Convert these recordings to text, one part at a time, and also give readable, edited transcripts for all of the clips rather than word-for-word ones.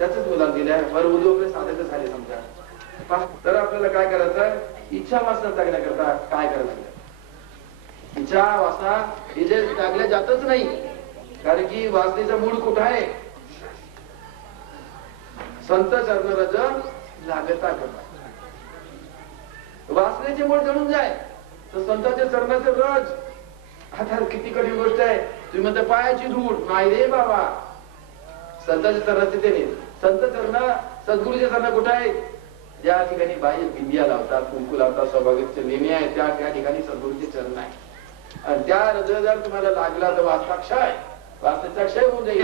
त्याच मुलाला दिल्या. बरं उद्योग साधक झाले समजा. तर आपल्याला काय करायचं, इच्छा वासना जागण्याकरता काय करायचं, इच्छा वासना हे जे जागल्या जातच नाही. कारण की वासनेचा मूळ कुठं आहे, संत चरण रज लागता करता. वासनेचे मूळ जळून जाय तर संतांच्या चरणाचे रज. आता किती कठीण गोष्ट आहे. तुम्ही म्हणता पायाची धूळ, नाही रे बाबा, संतांच्या चरणाचे ते नाही. संत चरण सद्गुरूचे चरण कुठे आहे, ज्या ठिकाणी बाह्य बिंदिया लावतात, कुंकू लावतात, सौभाग्याचे लेणे आहे, त्या ठिकाणी सद्गुरूचे चरण आहे. आणि त्या हृदय जर तुम्हाला लागला तर वासना क्षय, वासनेचा क्षय होऊन जाईल.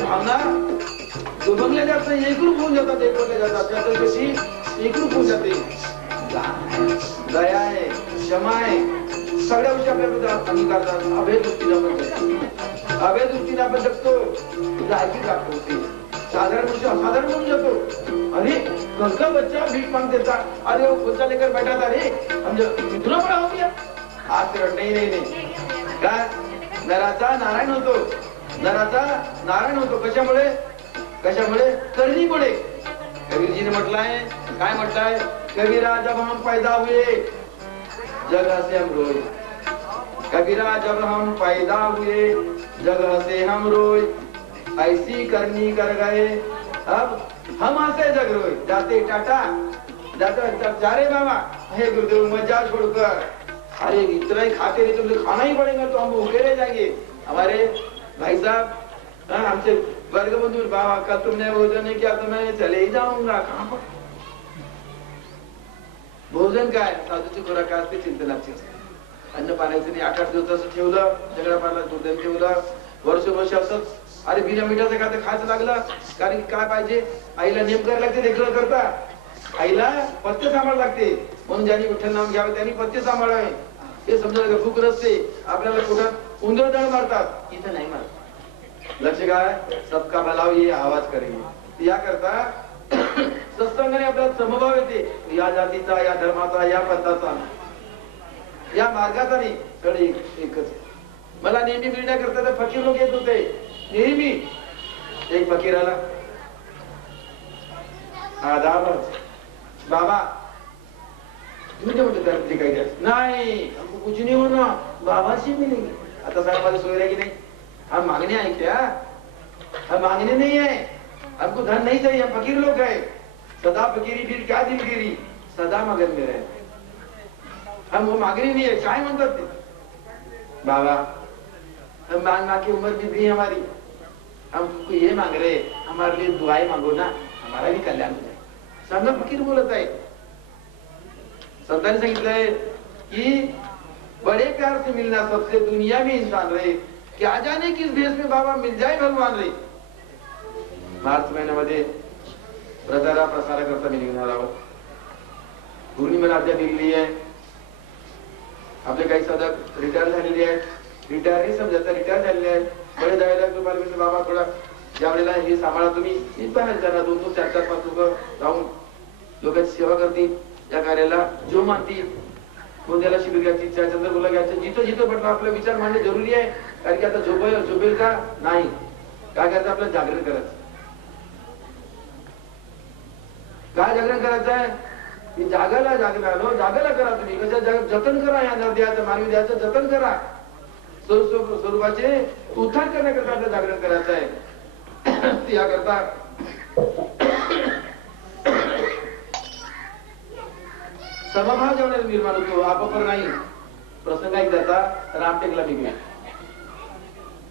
भावना दुभंगल्या जात नाही, एकरूप होऊन जातात, एकवटल्या जातात. त्यातच कशी एकरूप होऊन जाते. दया आहे, क्षमा आहे, सगळ्या गोष्टी आपल्याकडे अंगीकारतात. अभेद दृष्टीने आपण जगतो, अभेद दृष्टीने आपण जगतो. जागी प्राप्त होते. साधारण गोष्टी असाधारण होऊन जातो. अरे कल बच्चा भीख मांग देता, अरे वो बच्चा लेकर बैठा था, रे हम इतना बड़ा हो गया. आज नाही नाही नाही, काय नराचा नारायण होतो, नराचा नारायण होतो. कशामुळे, कशामुळे, करणीमुळे. कबीरजीने म्हटलंय, काय म्हटलंय, कबीरा जब हम पैदा हुए जगह से हम रोए. कबीरा जब हम पैदा हुए जगह से हम रोए, ऐसी करनी कर गए अब हम हंसे जग रोए. जाते टाटा, जाते जा रे बाबा, हे गुरुदेव मजा छोड़कर, अरे इतना ही खाते रहे, तुमसे खाना ही पड़ेगा तो हम भूखे रह जाएंगे. हमारे भाई साहब, हमसे वर्ग बंधु, बाबा कल तुमने भोजन नहीं किया तो मैं चले ही जाऊंगा. कहाँ पर भोजन काय, साधूची खुराक असते, चिंतनाची असते. अन्न पाण्याचं नाही. 8-8 दिवसाचं ठेवलं, सगळ्या पाला दुर्धन ठेवलं, वर्ष असंच. अरे बिना मिठाचं काय तर खायचं लागलं. कारण की काय पाहिजे, आईला नेम करायला लागते, देखलं करता. आईला पथ्य सांभाळ लागते. म्हणून ज्यांनी विठ्ठल नाम घ्यावे त्यांनी पथ्य सांभाळावे. हे समजा भूक नसते, आपल्याला कुठं उंदर दळ मारतात, इथं नाही मारतात. लक्ष काय, सबका भला ये आवाज करेल. या करता सत्संगाने आपल्याला समभाव येते. या जातीचा, या धर्माचा, या पंथाचा, या मार्गाचा नाही, सगळे एकच. मला नेहमी मिळण्याकरता तर फकीर लोक येत होते. नेहमी एक फकीर आला, बाबा मुझे मुझे काही द्या. नहीं हमको कुछ नहीं होना, बाबा से मिलेंगे. आता सारा माझं सोय की नहीं, हम मांगने आए क्या, हम मांगने नहीं है, हमको धन नहीं चाहिए. हम फकीर लोग है, सदा फकीरी फिर क्या दिलगिरी, सदा मगन में रहे. हम वो मांगने नहीं है. काय म्हणतात ते, बाबा हम मांग मांग की उम्र बीत गई हमारी, हम ये मांग रहे, हमारे लिए दुआएं मांगो ना, हमारा भी कल्याण हो जाए. सांगा फकीर बोलत आहे. संतांनी सांगितलंय कि बड़े प्यार से मिलना सबसे दुनिया में इंसान रहे, क्या जाने किस भेष में बाबा मिल जाए भगवान रे. मार्च महिन्यामध्ये प्रचारा प्रसारा करता मी निघणार आहोत. पौर्णिमेला अद्याप दिलेली आहे. आपले काही साधक रिटायर झालेले आहेत. रिटायर नाही समजायचं, रिटायर झालेले आहेत. बळे जायला तुम्हाला बाबा थोडा ज्या वेळेला हे सांभाळा तुम्ही, बाहेर जाणार 2-2, 4-4, 5 लोक राहून लोकांची सेवा करतील. या कार्याला जो मानतील, कोणत्याला शिबिर घ्यायची इच्छा, चंद्रपूरला घ्यायचं, जिथं जिथं म्हटलं आपला विचार मांडणे जरुरी आहे. कारण की आता झोपेल का नाही, काय करायचं, आपल्याला जागरण करायचं. काय जागरण करायचं आहे, जागाला जागाला करा. तुम्ही कसं जतन करा, या नद्याचं मानवी द्याचं जतन करा. स्वरूपाचे उत्थान करण्याकरता आपलं जागरण करायचं आहे. याकरता समभाव जेवढा निर्माण होतो, अपपर नाही. प्रसंग एक त्याचा रामटेकला निघला.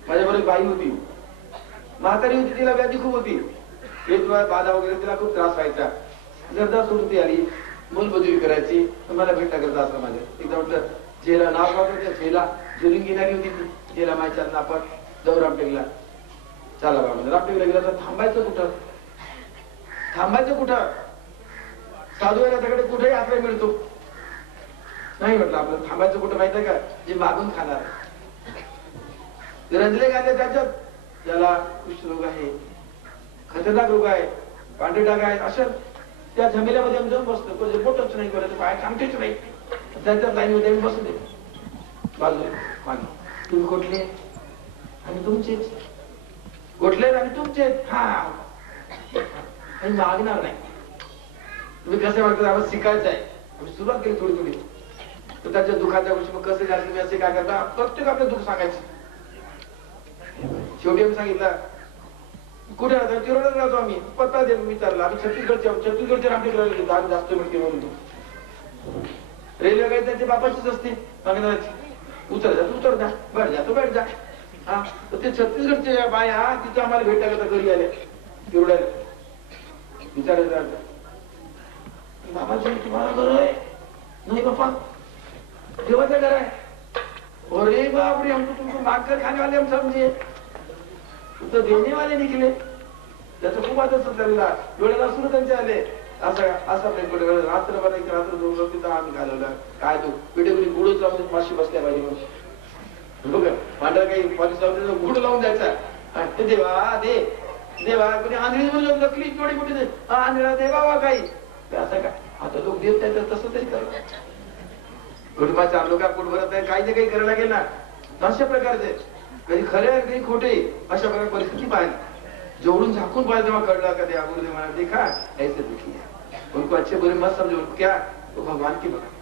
माझ्याबरोबर बाई होती, म्हातारी होती, तिला व्याधी खूप होती. बाधा वगैरे तिला खूप त्रास व्हायचा. घरदार सोडून ती आली, मूलमजुरी करायची. मला भेटला करता असं माझ्या. एकदा म्हटलं झेला नाव वापरते, झेला जुलून घेणारी होती ती. तिला माहिती आपण जाऊ रामटेकला. चला बाबा रामटेकला गेला तर थांबायचं कुठं? थांबायचं कुठं? साधू आहे त्याकडे कुठेही आश्रय मिळतो. नाही म्हटलं आपलं थांबायचं कुठं माहितीये का? जे मागून खाणार. रंजले घातले त्याच्यात, ज्याला कुष्ठरोग आहे, खतरनाक रोग आहे, पांढरे डाग आहे, अशा त्या झमेल्यामध्ये आम्ही जाऊन बसतो. कोणी बोटच नाही करत, पाय थांबतेच नाही. त्यांच्या लाईनमध्ये आम्ही बसू दे बाजूला. पाणी तुम्ही कुठले? आणि तुमचेच. कुठले आणि तुमचेच. हा आणि मागणार नाही. तुम्ही कसं म्हणतात आम्हाला शिकायचं आहे. आम्ही सुरुवात केली थोडी थोडी. तर त्याच्या दुःखाच्या गोष्टी मग कसं झालं तुम्ही असे काय करता? प्रत्येक आपलं दुःख सांगायचं. शेवटी आम्ही सांगितलं कुठे राहतो? तिरोड्यात राहतो आम्ही. पत्ता दे विचारला. आम्ही छत्तीसगडच्या रामटेकला दान जास्त मिळते म्हणून. रेल्वे गाडी त्यांच्या बापाचीच असते मंगळवारची. उतर जा बैठ जा तो बैठ जा. हा तर ते छत्तीसगडच्या बाया तिथं आम्हाला भेटायला घरी आल्या तिरोड्याला. विचारायचं बाबाजी तुम्हाला घर आहे? नाही बापा देवाचं घर आहे. अरे बापरे हम तो तुमको मागकर खाने वाले हम समझे, तो देने वाले निकले. त्याचं खूप आता चाललेला डोळ्याला सुरू त्यांचे आले. असा प्रेम रात्रभर एक रात्र दोन तिथं आम्ही घालवलं. काय तू पिढे कुणी गुडच लावून माशी बसल्या पाहिजे म्हणून बघ भांडा काही पॉलिस लावून गुड लावून द्यायचा. ते देवा दे देवा कुणी आंधळी म्हणून नकली थोडी कुठे दे आंधळा दे बाबा काही असं काय. आता लोक देत नाही तर तसं तरी करत. कुटुंबाच्या लोक पोट भरत नाही काही ना काही करायला लागेल ना. अशा प्रकारचे कधी खरे कधी खोटे अशा प्रकारे परिस्थिती पाहिली. जोडून झाकून पाहिजे तेव्हा कळला का देवा गुरुदेव मला देखा ऐसे दुखी है. उनको अच्छे बुरे मत समझो. क्या तो भगवान की भगत.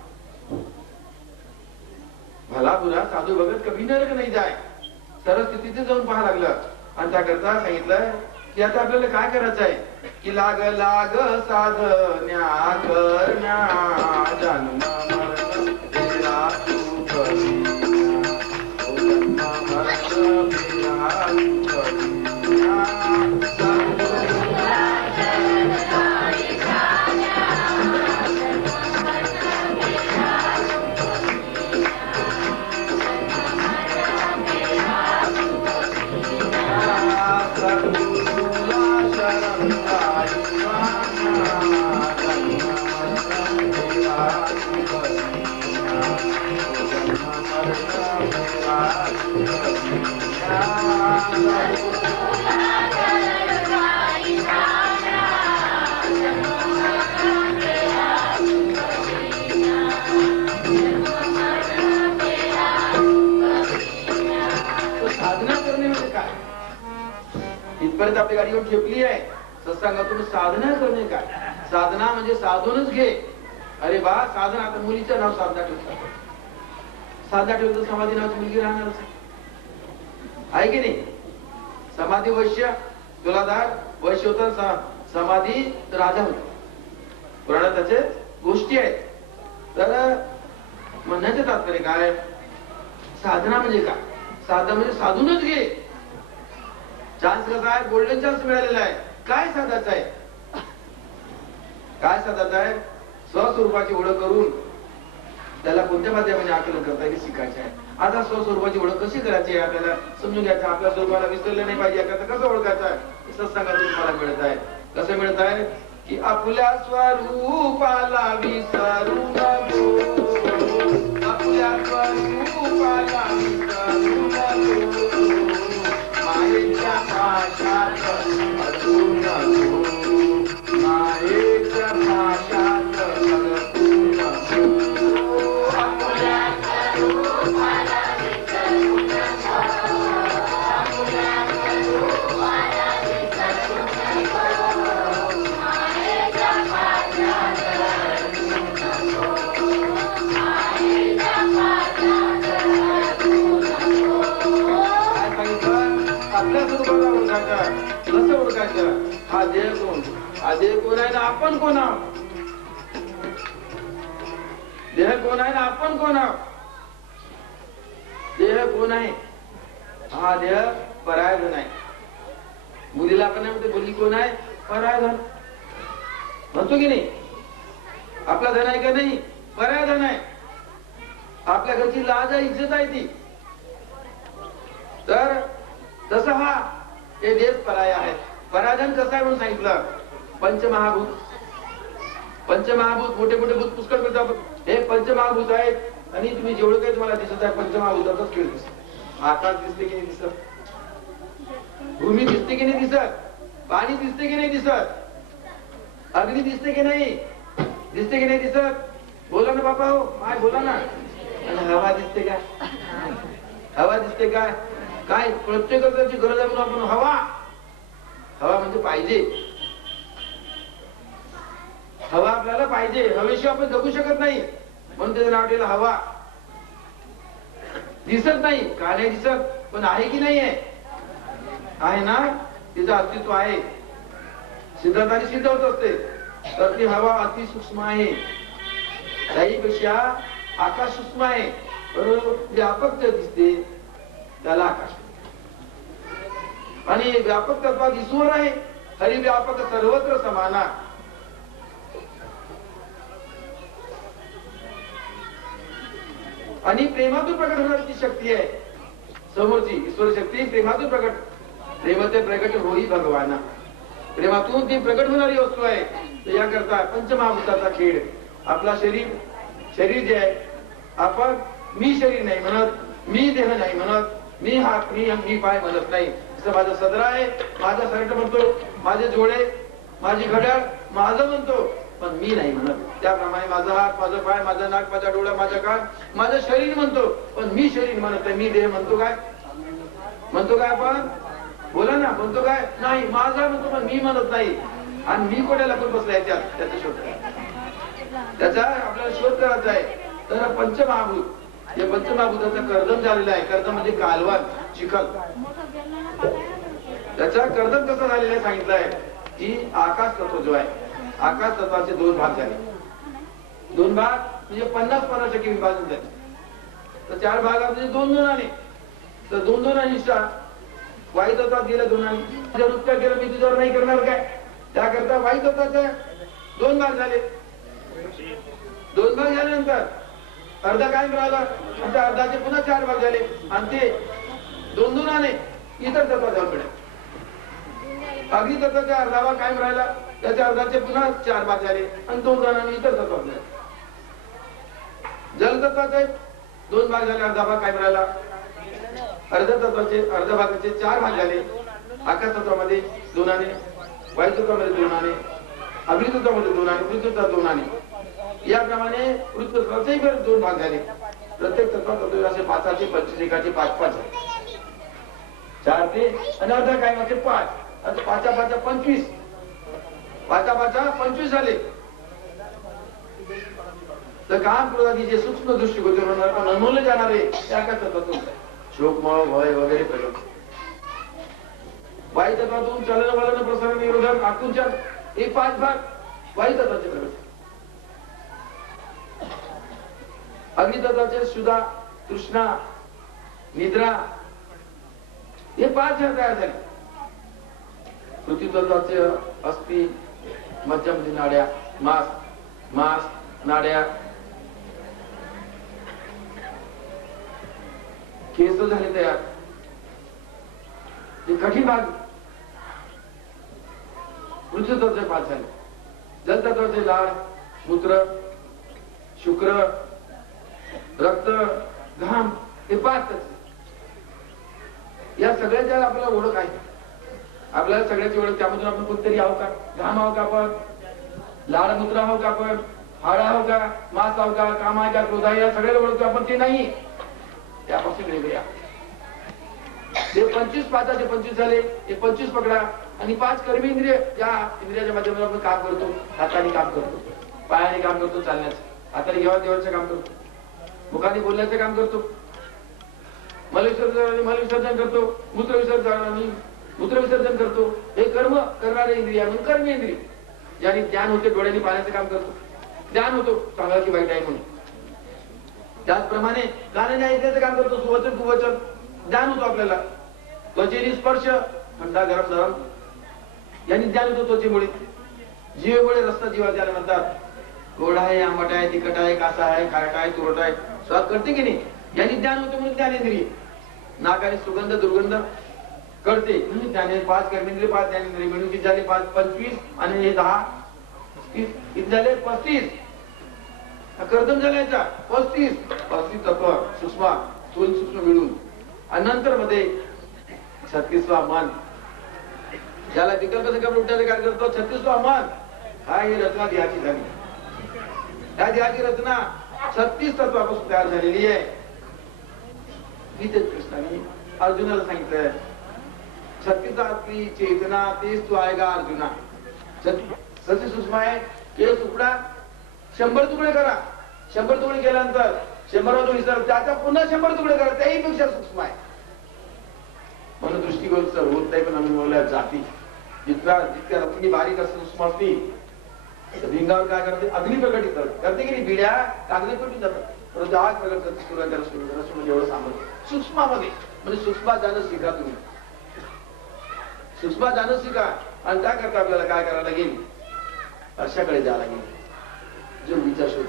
भला बुरा साधू भगत कभी नरक नाही जाय. सरळ स्थितीत जाऊन पाहा लागलं. आणि त्याकरता सांगितलं की आता आपल्याला काय करायचं आहे की लाग लाग साधन्या करण्या जन्म मरण तेरा तू करीना. ओ जन्म मरण तेरा तू करीना. इथपर्यंत आपली गाडी येऊन ठेपली आहे. सत्संगातून साधना करणे काय? साधना म्हणजे साधूनच घे. अरे बा साधना. आता मुलीचं नाव साधना ठेवतात. साधना ठेवतो समाधी नावाची मुलगी राहणार आहे की नाही? समाधी वैश्य तुलादार वैश्य होता. समाधी राजा होता. पुराणात त्याचे गोष्टी आहेत. तर म्हणण्याचे तात्पर्य काय? साधना म्हणजे काय? साधना म्हणजे साधूनच घे. चान्स कसा आहे? गोल्डन चान्स मिळालेला आहे. काय साधायचं आहे? काय साधायचं आहे? स्वस्वरूपाची ओळख करून त्याला कोणत्या माध्यमाने आकलन करता येईल शिकायचं आहे. आता स्वस्वरूपाची ओळख कशी करायची आहे आपल्याला समजून घ्यायचं. आपल्या स्वरूपाला विसरलं नाही पाहिजे. कसं ओळखायचं आहे? सत्संगातून तुम्हाला मिळत आहे. कसं मिळत आहे की आपल्या स्वरूपाला विसरू नको. आपल्या स्वरूपाला विसरू नको. मायेच्या भाषात अडकू नको. मायेच्या भाषात अडकू नको. आपल्या स्वरूपाला विसरू नको. आपल्या स्वरूपाला विसरू नको. मायेच्या भाषात अडकू नको. मायेच्या भाषात अडकू नको. आपल्या स्वरूपाला ओळखायचं. कसं ओळखायचं? हा देह कोण? हा देह कोण आहे ना आपण कोण आहोत? देह कोण आहे ना आपण कोण आहोत? देह कोण आहे? हा देह परायधन आहे. मुलीला आपण म्हणतो मुली कोण आहे? परायधन म्हणतो की नाही? आपला धन आहे का नाही? परायधन आहे. आपल्या घरची लाज आहे इज्जत आहे ती. तर तसं हा हे देश पराया आहे. पराधन कसं आहे म्हणून सांगितलं. पंचमहाभूत, पंचमहाभूत मोठे मोठे भूत पुष्कळ करतात. हे पंचमहाभूत आहेत आणि तुम्ही जेवढं काही तुम्हाला दिसत आहे पंचमहाभूताचाच खेळ दिसत. आकाश दिसते की नाही दिसत, भूमी दिसते की नाही दिसत, पाणी दिसते की नाही दिसत, अग्नी दिसते की नाही दिसते की नाही दिसत. बोला ना बाबा, हो काय बोला ना. आणि हवा दिसते का, हवा दिसते का, काय प्रत्येकाची गरज आहे म्हणून आपण हवा, हवा म्हणजे पाहिजे, हवा आपल्याला पाहिजे. हवेशिवाय आपण जगू शकत नाही म्हणून त्याचं नाव ठेवलं हवा. दिसत नाही का नाही दिसत, पण आहे की नाही आहे ना, तिचं अस्तित्व आहे. सिद्धांताने सिद्ध होत असते. तर ती हवा अति सूक्ष्म आहे, त्याहीपेक्षा आकाश सूक्ष्म आहे. व्यापक जे दिसते त्याला आकाश, आणि व्यापक तत्वात ईश्वर आहे. हरिव्यापक सर्वत्र समाना. आणि प्रेमातून प्रकट होणारी शक्ती आहे समोरची ईश्वर शक्ती. प्रेमातून प्रकट, प्रेमाचे प्रकट होई भगवाना. प्रेमातून ती प्रकट होणारी वस्तू आहे. तर याकरता पंचमहाभूताचा खेळ. आपला शरीर, शरीर जे आहे, आपण मी शरीर नाही म्हणत, मी देह नाही म्हणत, मी हात, मी पाय म्हणत नाही. जसं माझं सदरा आहे, माझा शर्ट म्हणतो, माझे जोडे, माझी घड्याळ माझं म्हणतो, पण मी नाही म्हणत. त्याप्रमाणे माझा हात, माझं पाय, माझा नाक, माझा डोळा, माझा कान, माझं शरीर म्हणतो, पण मी शरीर म्हणत नाही. मी देह म्हणतो काय, म्हणतो काय आपण, बोला ना, म्हणतो काय नाही. माझा म्हणतो पण मी म्हणत नाही. आणि मी कोणाला पण बसलाय त्याचा शोध, त्याचा आपल्याला शोध करायचा आहे. तर पंचमहाभूत, या पंचमहाभूताचा कर्दम झालेला आहे. कर्दम म्हणजे कालवा, चिखल. त्याचा कर्दम कसा झालेला आहे सांगितलं आहे की आकाश तत्व जो आहे, आकाश तत्वाचे दोन भाग झाले. दोन भाग म्हणजे 50-50% विभाजन झाले. तर चार भागात म्हणजे दोन दोनाने. तर दोन दोनाने वायू तत्वात गेलं दोनाने. जर उत्तर केलं मी तुझ्यावर नाही करणार काय, त्याकरता वायू तत्वाचे दोन भाग झाले. दोन भाग झाल्यानंतर अर्धा कायम राहिला, आणि त्या अर्धाचे पुन्हा चार भाग झाले, आणि ते दोन दोनाने इतर तत्वात जाऊन मिळाले. अग्नी तत्वाचा अर्धा भाग कायम राहिला, त्याच्या अर्धाचे पुन्हा चार भाग झाले, आणि दोन जणांनी इतर तत्वात मिळाले. जलतत्वाचे दोन भाग झाले, अर्धा भाग कायम राहिला. अर्ध तत्वाचे, अर्ध भागाचे चार भाग झाले. आकाश तत्वामध्ये दोनाने, वायू तत्वामध्ये दोनाने, अग्नि तत्वामध्ये दोनाने, पृथ्वी तत्वात दोनाने. याप्रमाणे पृथ्वी तत्वाचेही दोन भाग झाले. प्रत्येक तत्वात असे 5चे 25 एकाचे 5-5 चार ते, आणि अर्धा कायमाचे 5. आता 5-5 25, 5-5 25 झाले. तर काम क्रोधादी जे सूक्ष्म दृष्टिगोचर पण अनुभवले जाणारे त्या आकाश तत्वातून शोक, मोह, भय वगैरे प्रगट. वायू तत्वातून चलन वलन प्रसारण निरोधक आतूनच्या हे 5 भाग वायू तत्वाचे प्रगट. अग्नि तत्वाचे सुधा, तृष्णा, निद्रा हे 5 तयार झाले. पृथ्वी तत्वाचे अस्थि, मध्यम नाड्या, मास, नाड्या, केस झाले तयार. हे कठीण भाग पृथ्वी तत्वाचे 5 झाले. जल तत्वाचे लाळ, मूत्र, शुक्र, रक्त, घाम हे 5. या सगळ्याच्या आपल्याला ओळख आहे. आपल्याला सगळ्याची ओळख. त्यामधून आपण कोणतरी आहो का, घाम आहो का आपण, लाळ मूत्र आहो का आपण, हाड आहो का, मांस आहो का, काम आहे का, क्रोध आहे, या सगळ्याला ओळखतो आपण. ते नाही, त्यापासून वेगळे आहे. ते 25 25 झाले. हे 25 पकडा, आणि 5 कर्मी इंद्रिय, या इंद्रियाच्या माध्यमातून आपण काम करतो. हाताने काम करतो, पायाने काम करतो, चालण्याचं, हाताने घेवादेवाचं काम करतो, मुखाने बोलण्याचं काम करतो, मलविसर्जन करतो, मूत्रविसर्जन करतो. हे कर्म करणारे इंद्रिय म्हणून कर्मेंद्रिय. ज्याने ज्ञान होते, डोळ्यांनी पाहण्याचं काम करतो, ज्ञान होतो चांगला की वाईट आहे म्हणून. त्याचप्रमाणे कानाने ऐकण्याचं काम करतो, सुवचन कुवचन ज्ञान होतो आपल्याला. त्वचेने स्पर्श, थंडा गरम नरम, यांनी ज्ञान होतो त्वचेमुळे. जीवेमुळे रस्ता जीवा ज्याला म्हणतात. गोड आहे, आंबट आहे, तिखट आहे, कासा आहे, खारट आहे, तुरट आहे, स्वाद करते की नाही, यांनी ज्ञान होतं म्हणून ज्ञानेंद्रिय. नाकाने सुगंध दुर्गंध कळते. त्याने 5 कर्मेंद्रिय 5 ज्ञानेंद्रिय मिळून किती झाले? 5 25 आणि हे 10 किती झाले? 35. कर्दम झाल्याचा 35 तत्व सूक्ष्म स्थूल सूक्ष्म मिळून. आणि नंतर मध्ये 36वा मन, ज्याला विकल्प संकल्प उठायचे काय करतो? 36वा मन. हा ही रचना देहाची झाली. या देहाची रचना 36 तत्वापासून तयार झालेली आहे. गीतेत कृष्णाने अर्जुनाला सांगितलंय 36वी चेतना तेच तू आहे का अर्जुना. 36 सूक्ष्म आहे. केस तुकडा 100 तुकडे करा. 100 तुकडे केल्यानंतर 100वा जो विसर त्याचा पुन्हा 100 तुकडे करा. त्याही पेक्षा सूक्ष्म आहे. म्हणून दृष्टिकोन सर होत नाही. पण आम्ही बोलल्या जाती जितक्या रत्नी बारीक असते सूक्ष्म असती भिंगावर काय करते? अग्नी प्रकटित करते की नाही? बिड्या कागदी पेटून जातात. परंतु आग प्रकट करते सुरुवातीला एवढं सांगतो सूक्ष्मामध्ये. म्हणजे सूक्ष्मात जाणं शिका तुम्ही. सूक्ष्मात जाणं शिका. आणि काय करता आपल्याला काय करायला लागेल? अशाकडे जायला लागेल जो विचार शोध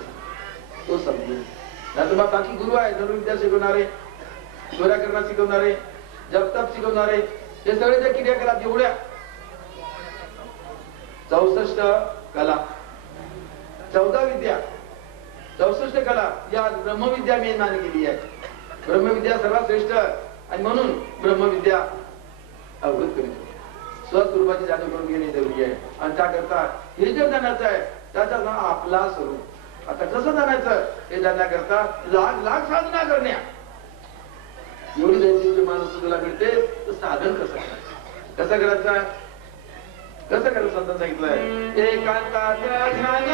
तो समजेल. नाही तुम्हाला बाकी गुरु आहे धनुर्विद्या शिकवणारे, सूर्यकरणा शिकवणारे, जपतप शिकवणारे, हे सगळे ज्या क्रियाकलाप जेवढ्या 64 कला 14 विद्या 64 कला या ब्रह्मविद्या मेन मानली गेली आहे. ब्रह्मविद्या सर्वात श्रेष्ठ आणि म्हणून ब्रह्मविद्या अवगत करीत स्वस्वरूपाची जाणीव करून घेणे जरुरी आहे. आणि त्याकरता हे जे जाण्याचं आहे त्याचा आपला स्वरूप. आता कसं जाणायचं हे जाण्याकरता लाख साधना करण्या. एवढी दैनंदिन माणूस तुला मिळते तर साधन कसं करायचं? कसं करायचं? कसं करायचं संतांनी सांगितलंय. एकांतात ध्यान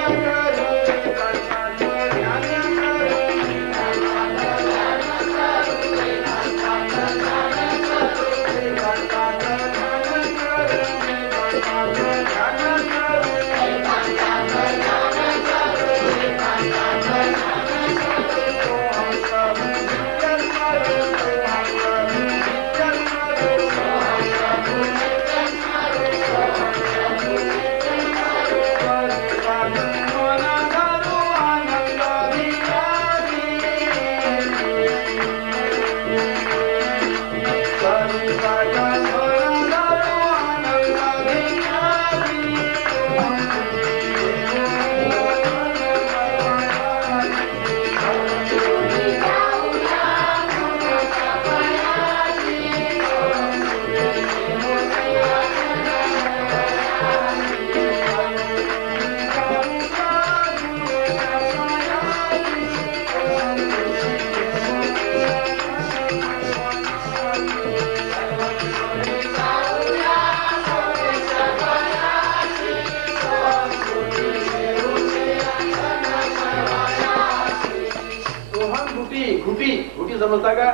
समजता का?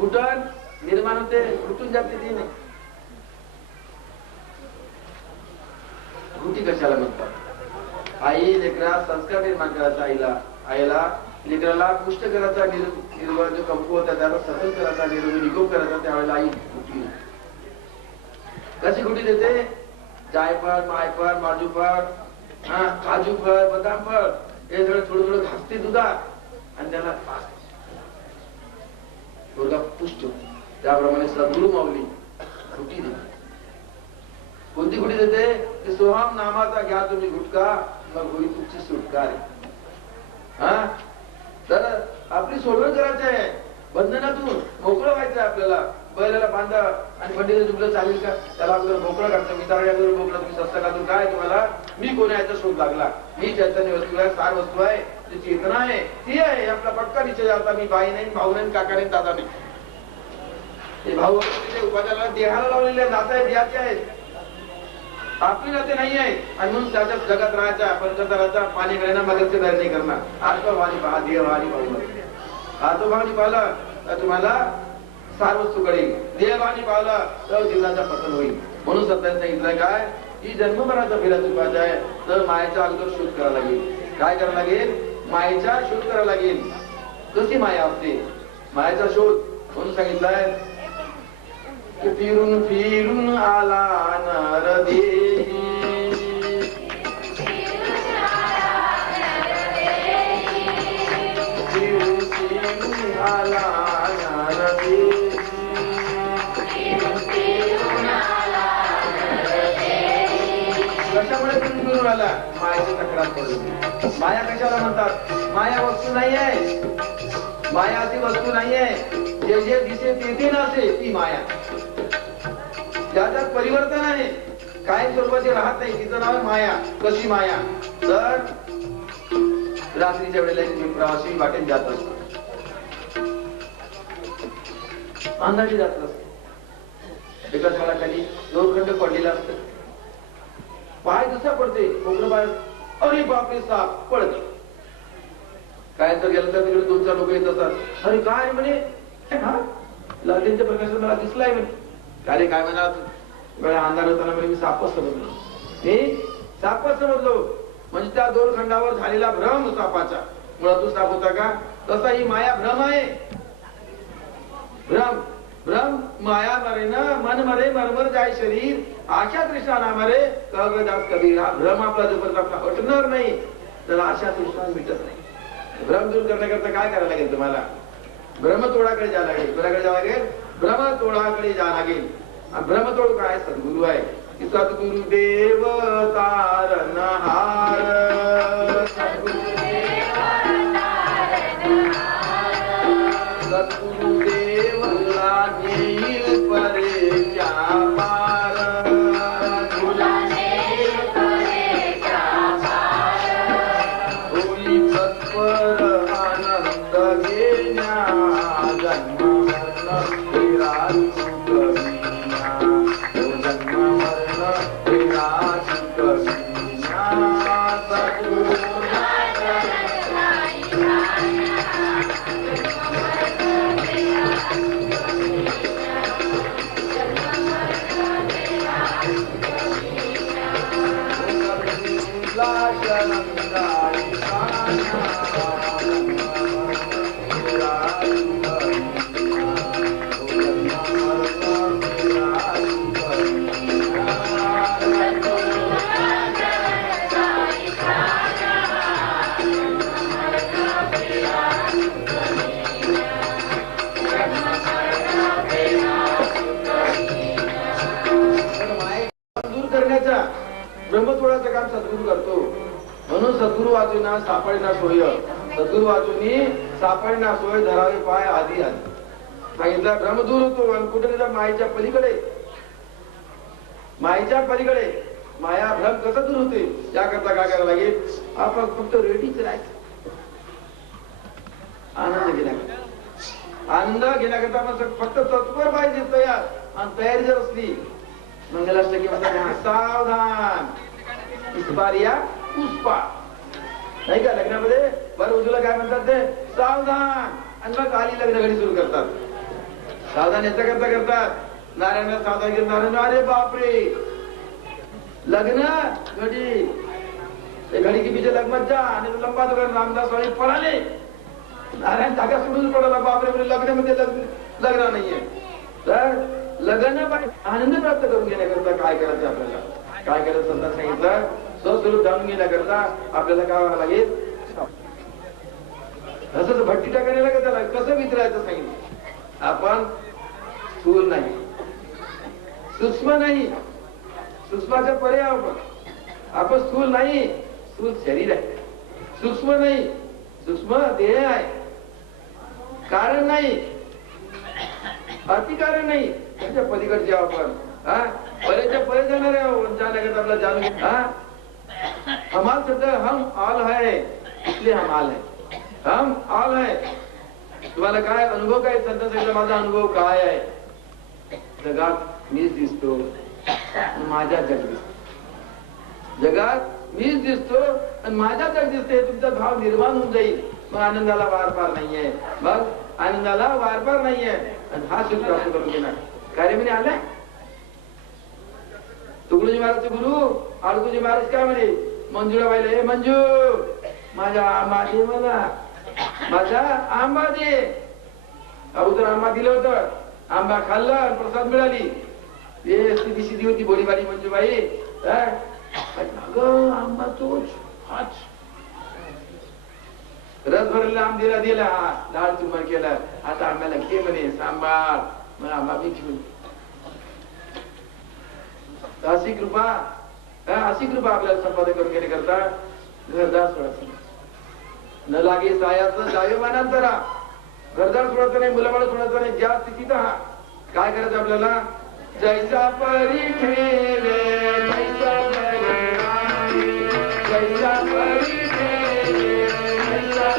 घुटण निर्माण होते, घुटून जाते ती नाही. घुटी कशाला म्हणतात? आई लेकरा संस्कार निर्माण करायचा. आईला लेकराला पुष्ट करायचा, निर्वाह जो कंपू होता त्याला सफल करायचा, निरोगी निकोप करायचा. त्यावेळेला आई घुटी कशी घुटी देते? जायफळ, मायफळ, माजूफळ, काजू फळ, बदाम फळ हे सगळं थोडं थोडं घासते दुधात आणि त्याला मुलगा पुष्ट. त्याप्रमाणे सद्गुरु माऊली घुटी देते. कोणती घुटी देते? की सोहम नामाचा घ्या तुम्ही घुटका मग होई तुमची सुटका. तर आपली सोडवण करायची आहे. बंधनातून मोकळं व्हायचं आहे आपल्याला. बैलाला बांधा आणि पंडित झुकलं चालेल का? त्याला आपल्याला मोकळं काढतं. विचारण्यावर मोकळं तुम्ही सत्संगातून काय तुम्हाला मी कोण याचा शोध लागला. मी चैतन्य वस्तू आहे, सार वस्तू आहे, जी चेतना आहे ती आहे. आपला पक्का निश्चय आता मी बाई नाही, भाऊ नाही, काका नाही, दादा नाही. हे भाऊ उपाध्याला देहाला लावलेले नाते आहेत, देहाचे आहेत. आपली नाते नाही आहे आणि म्हणून त्याच्या जगात राहायचा पंचतराचा पाणी करणं मगरचे बाहेर नाही करणार. आत्मभावनी पहा, देहभावनी पाहू. आत्मभावनी पाहिलं तर तुम्हाला सार वस्तू कळेल. देहभावनी पाहिलं तर जीवनाचा पतन होईल. म्हणून सत्याने सांगितलंय काय की जन्मभराचा फिरा चुकायचा आहे तर मायेचा अगोदर शोध करावा लागेल. काय करावं लागेल? मायेचा शोध करावा लागेल. कशी माया असते? मायेचा शोध म्हणून सांगितलंय की फिरून फिरून आला नर देही, फिरून फिरून आला नर कशामुळे तुम्ही मिळून आला? मायाची तक्रार पडली. माया कशाला म्हणतात? माया वस्तू नाही आहे. माया अशी वस्तू नाही आहे जे जे दिसे तेथे नसे ती माया. त्याच्यात परिवर्तन आहे, काही स्वरूपाची राहत नाही, तिचं नाव आहे माया. कशी माया? तर रात्रीच्या वेळेला एक प्रवासी वाटेत जात असतो, अंदाजे जात असतो. एका झाडाखाली दोरखंड पडलेला असतो, पाय दुसरा पडते, कोकण पाय, अरे बापरे साप पडत. काय तर गेलं तर तिकडे दोन चार लोक येत असतात. अरे काय म्हणे, लालटेनच्या प्रकाशात मला दिसलाय म्हणे. अरे काय म्हणा, वेळा अंधार होताना म्हणे मी सापच समजलो. हे सापच समजलो म्हणजे त्या दोरखंडावर झालेला भ्रम सापाचा. मुळातून साप होता का? तसा ही माया भ्रम आहे. भ्रम भ्रम माया मरे न मन मरे मरमर जाय शरीर, आशा तृष्णा ना मरे कगदास कबीर. हा भ्रम आपला जोपर्यंत आपला हटणार नाही तर आशा तृष्णा मिटत नाही. भ्रम दूर करण्याकरता काय करायला लागेल तुम्हाला? भ्रमतोडाकडे जावं लागेल. कोणाकडे जावं लागेल? भ्रमतोडाकडे जावं लागेल. भ्रमतोड काय? सद्गुरु आहे. की सद्गुरु देव तारणहार, सद्गुरु देव नेईल परेच्या पार, होई तत्पर आनंद घेण्या जन्म मरण विराज कविना, जन्म मरण विराज कविना. ब्रह्मतोडाचं काम सद्गुरु करतो. म्हणून सद्गुरु वाचूना सापडना सोय, सद्गुरु वाचूनी सापडना सोय, धरावे पाय आधी आधी सांगितलं. भ्रम दूर होतो आणि कुठे त्याच्या मायेच्या पलीकडे, मायेच्या पलीकडे माया भ्रम कसं दूर होते त्याकरता काय करायला लागेल? आपण फक्त रेडीच राहायचं. आनंद घेण्याकरता, आनंद घेण्याकरता आपण फक्त तत्पर पाहिजे तयार. आणि तयारी जर असली, मंगलाष्टकी म्हणतात सावधान इस बार या पुष्पा, नाही का? लग्नामध्ये बरं उजूला काय म्हणतात ते? सावधान. आणि मग आली लग्न घडी सुरू करतात. सावधान याचा करता करतात. नारायणला सावधान घेत नारायण, अरे बापरे लग्न घडी, घडी की पीछे लग मत जा. आणि तो लंबा तो रामदास स्वामी पळाले, नारायण धागा सोडून पडाला. बापरे लग्नामध्ये लग्न नाहीये. तर लग्न आनंद प्राप्त करून घेण्याकरता काय करायचं? आपल्याला काय करायचं संतांनी सांगितलं? स्वस्वरूप जाणून घेण्याकरता आपल्याला काय व्हावं लागेल? असंच भट्टी टाकायला का त्याला कसं विचारायचं सांगितलं. आपण स्थूल नाही, सूक्ष्म नाही, सूक्ष्माच्या परे आपण स्थूल नाही, स्थूल शरीर आहे. सूक्ष्म नाही, सूक्ष्म देह आहे. कारण नाही, अतिकारण नाही, त्याच्या पलीकडचे आपण परेच्या परे जाणार आहे. जाण्याकरता आपला जाणून हमाल शब्द हम आल है, इसलिए हम आल है. हम आल है. तुम्हाला काय अनुभव काय? संत सांगितलं माझा अनुभव काय आहे? जगात मीच दिसतो, माझा जग दिसतो. जगात मीच दिसतो आणि माझा जग दिसते. तुमचा भाव निर्माण होऊन जाईल. मग आनंदाला वार पार नाहीये. मग आनंदाला वार पार नाहीये. आणि हा सुख प्राप्त करून घेणार कार्य म्हणे आलाय. तुकडोजी महाराजचे गुरु आळतूजी महाराज काय म्हणे? मंजुळाबाईला, हे मंजू माझा आंबा दे, मला माझा आंबा दे. अगोदर आंबा दिलं होतं, आंबा खाल्ला, प्रसाद मिळाली. ते स्थिती सिद्धी होती बोलीबारी मंजूबाई. अगं आंबा तोच हाच रस भरलेला आम दिला लाल चुमर केला. आता आम्हाला घे म्हणे सांभाळ. मग आम्हा बी घेऊन अशी कृपा आपल्याला संपादन करून घेणे करता घरदार सोडायचं न लागे सायाचं जावे मानांतरा. घरदार सोडायचं नाही, मुलाबाळ सोडायचं नाही. ज्या स्थितीत काय करायचं आपल्याला? जैसा परी ठेवे जैसा परी जैसा परी ठेवे जैसा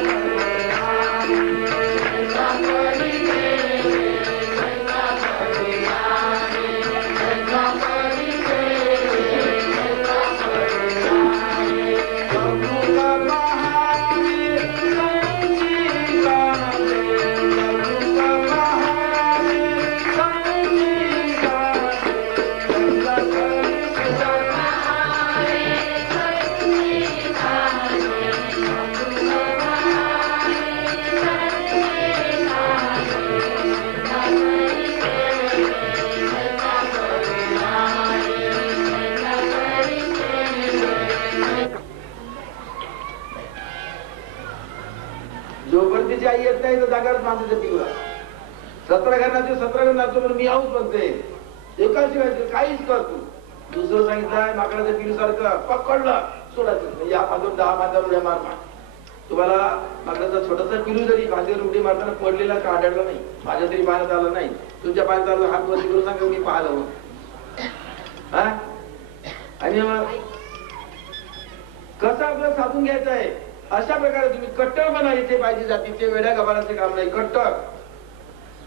आई येत नाही तर जागाच माणसाच्या पिवळा 17 घराचे 17 घरात नाचतो म्हणून मी आऊच म्हणते. एकाच शिवाय काहीच कर तू. दुसरं सांगितलंय माकडाच्या पिलू सारखं पकडलं सोडायचं. या बाजूला 10 बांधावर उड्या मार. तुम्हाला माकडाचा छोटासा पिलू जरी बांधीवर उडी मारताना पडलेला का आढळला नाही, माझ्या तरी पाण्यात आला नाही, तुमच्या पाण्यात आलं हात वरती करून सांगा मी पाहिलं. आणि कसं आपल्याला साधून घ्यायचं आहे अशा प्रकारे तुम्ही कट्टर बना. इथे पाहिजे जातीचे वेड्या गबाराचे काम नाही.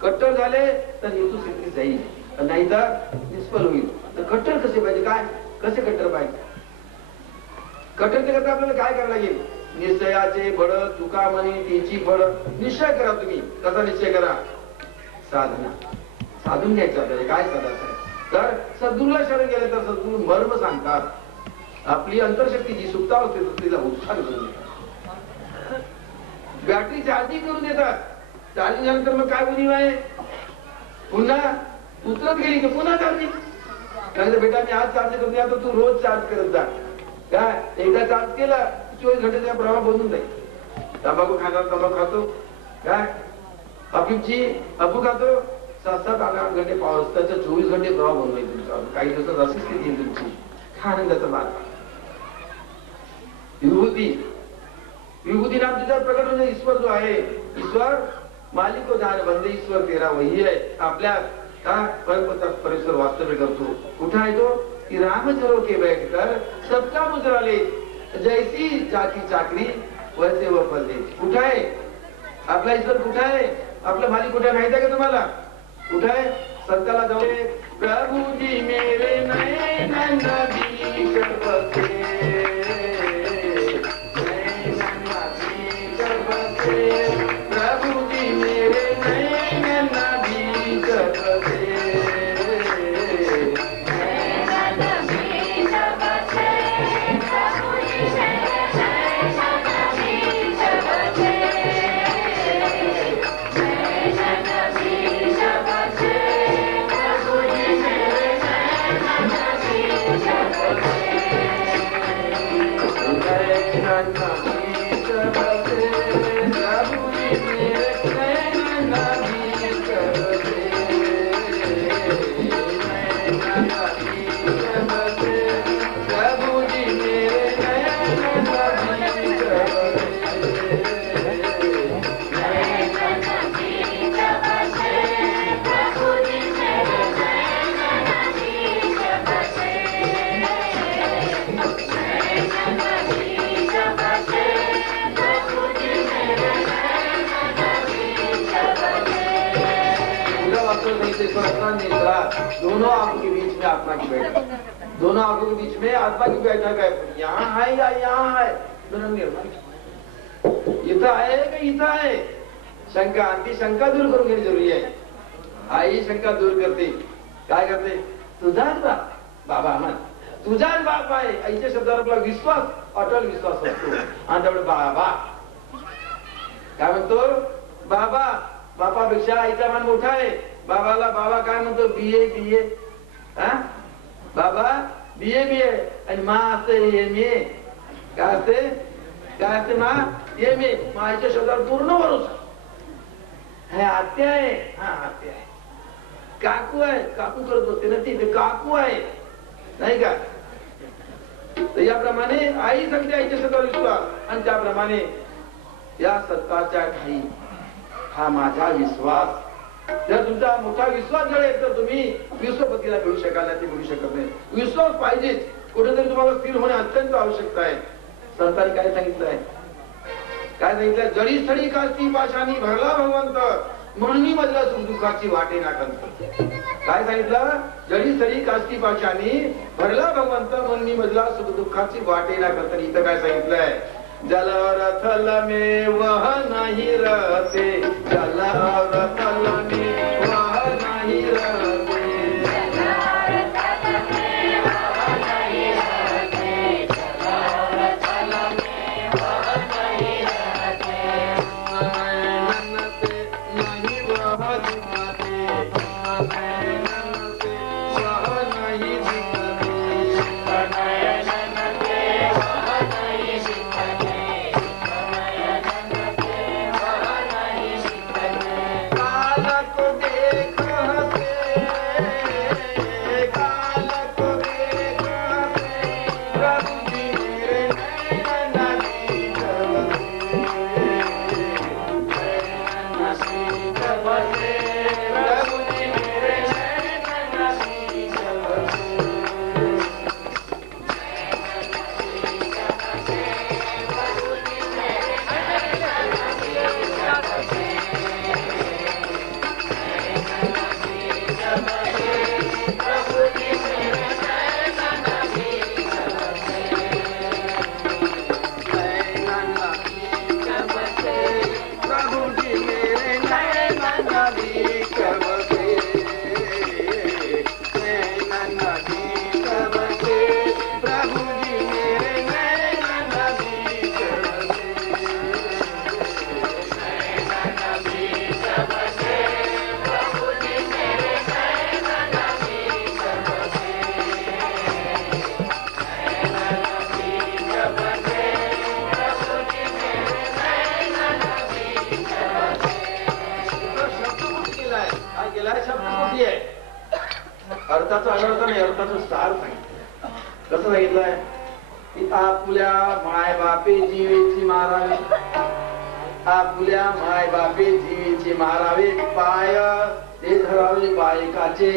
कट्टर झाले तर हेतू सिद्धी जाईल, नाही तर निष्फल होईल. तर कट्टर कसे पाहिजे? काय कसे कट्टर पाहिजे? कट्टरचे करता आपल्याला काय करायला लागेल? निश्चयाचे बळ चुका म्हणे तिची फळ निश्चय करा. तुम्ही कसा निश्चय करा? साधना साधून घ्यायचं आपल्याला. काय साधायचं? तर सद्गुरूला शरण गेले तर सद्गुरू मर्म सांगतात. आपली अंतरशक्ती जी सुप्तावस्थेत तिला उत्साह करून देतात. बॅटरी चार्जिंग करून देतात. चार्जिंग झाल्यानंतर मग काय उणीव आहे? पुन्हा उतरत गेली की पुन्हा चार्जिंग. कारण बेटा मी आज चार्ज करून आता तू रोज चार्ज करत जा. काय एकदा चार्ज केला 24 घंटे त्या प्रवाह बनून जाईल. तंबाखू खाणार तंबाखू खातो, काय अफीमची अफू खातो, 7-8 घंटे पाऊस त्याच्या 24 घंटे प्रवाह बनवायचे तुमचा. काही दिवसात अशी स्थिती येईल तुमची. हा आनंदाचा मार्ग. विभूती नाम तुझ्यावर प्रकट होणे. ईश्वर जो आहे, ईश्वर मालिक को जान बंदे ईश्वर तेरा वही है. आपल्यात का परमेश्वर वास्तव्य करतो. कुठे आहे तो? की रामचरो के बैठकर सबका मुजरा ले जैसी जाती चाकरी वैसे व फल दे. कुठे आहे आपला ईश्वर? कुठे आहे आपला मालिक? कुठे माहित आहे का तुम्हाला? कुठे आहे? संताला जाऊ. प्रभु जी मेरे नैन बीच बसे प्रभु जी मेरे नैन बीच बसे दोनों आंखों के बीच में आत्मा की बैठक. दोनों आंखों के बीच में आत्मा की बैठक है. यहाँ है या यहाँ है? दोनों निर्माण इथं आहे का इथं आहे? शंका. ती शंका दूर करून घेणे जरुरी आहे. आई शंका दूर करते. काय करते? तुझाच बाप बाबा म्हण. तुझाच बाप आहे. आईच्या शब्दावर आपला विश्वास, अटल विश्वास असतो. आणि त्यामुळे बाबा काय म्हणतो? बाबा. बापापेक्षा आईचा मान मोठा आहे. बाबाला बाबा काय म्हणतो? बीए. बाबा बीए आणि मा असते MA. काय असते? काय असते मा हे मी माझ्या शब्दावर पूर्ण भरोसा. हे आत्या आहे, हा आत्या आहे. काकू आहे, काकू करत बसते ना ती, ते काकू आहे नाही का. तर याप्रमाणे आई सांगते आईच्या शब्दावर विश्वास, आणि त्याप्रमाणे या सत्ताच्या ठाई हा माझा विश्वास. जर तुमचा मोठा विश्वास जळेल तर तुम्ही विश्वपतीला मिळू शकाल नाही, ते मिळू शकत नाही. विश्वास पाहिजेच, कुठेतरी तुम्हाला स्थिर होणे अत्यंत आवश्यकता आहे. संतांनी काय सांगितलंय, काय सांगितलंय, जळी स्थळी कास्ती पाशानी भरला भगवंत, म्हणून मधला सुख दुःखाची वाटे ना कंत. काय सांगितलं, जळी स्थळी कास्ती पाशानी भरला भगवंत, म्हणून मधला सुख दुःखाची वाटे ना कंत. इथं काय सांगितलंय, जल और थल में वह नहीं रहते, जल और थल में वह नहीं रहते, अर्थाचा अनर्थ नाही, अर्थाचं सार सांगितलं. कसं सांगितलंय की आपुल्या माय बापे जीवेची मारावे, आपुल्या माय बापे जीवेची मारावे, पाय ते धरावे बायकाचे.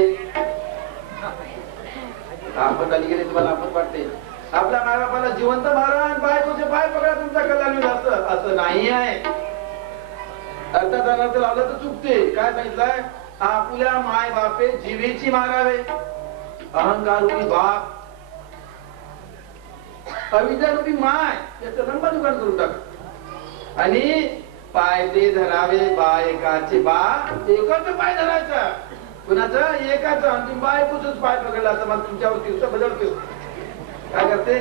आपत आली गेली तुम्हाला आपत वाटते, आपल्या माय बापाला जिवंत मारा आणि बायकोचे पाय पकडा तुमचा कल्याण होईल, असं नाही आहे. अर्थाचा अनर्थ लावला तर चुकते. काय सांगितलंय, आपुल्या माय बापे जीवेची मारावे, अहंकार रूपी बाप, अविद्या रूपी माय याचं लंबा दुकान करून टाक, आणि पाय ते धरावे बायकाचे. बा एकाच पाय धरायचा, कुणाचं एकाच, आणि तुम्ही बायकोच पाय पकडला तर मग तुमच्यावर तीर्थ बदलते. काय करते,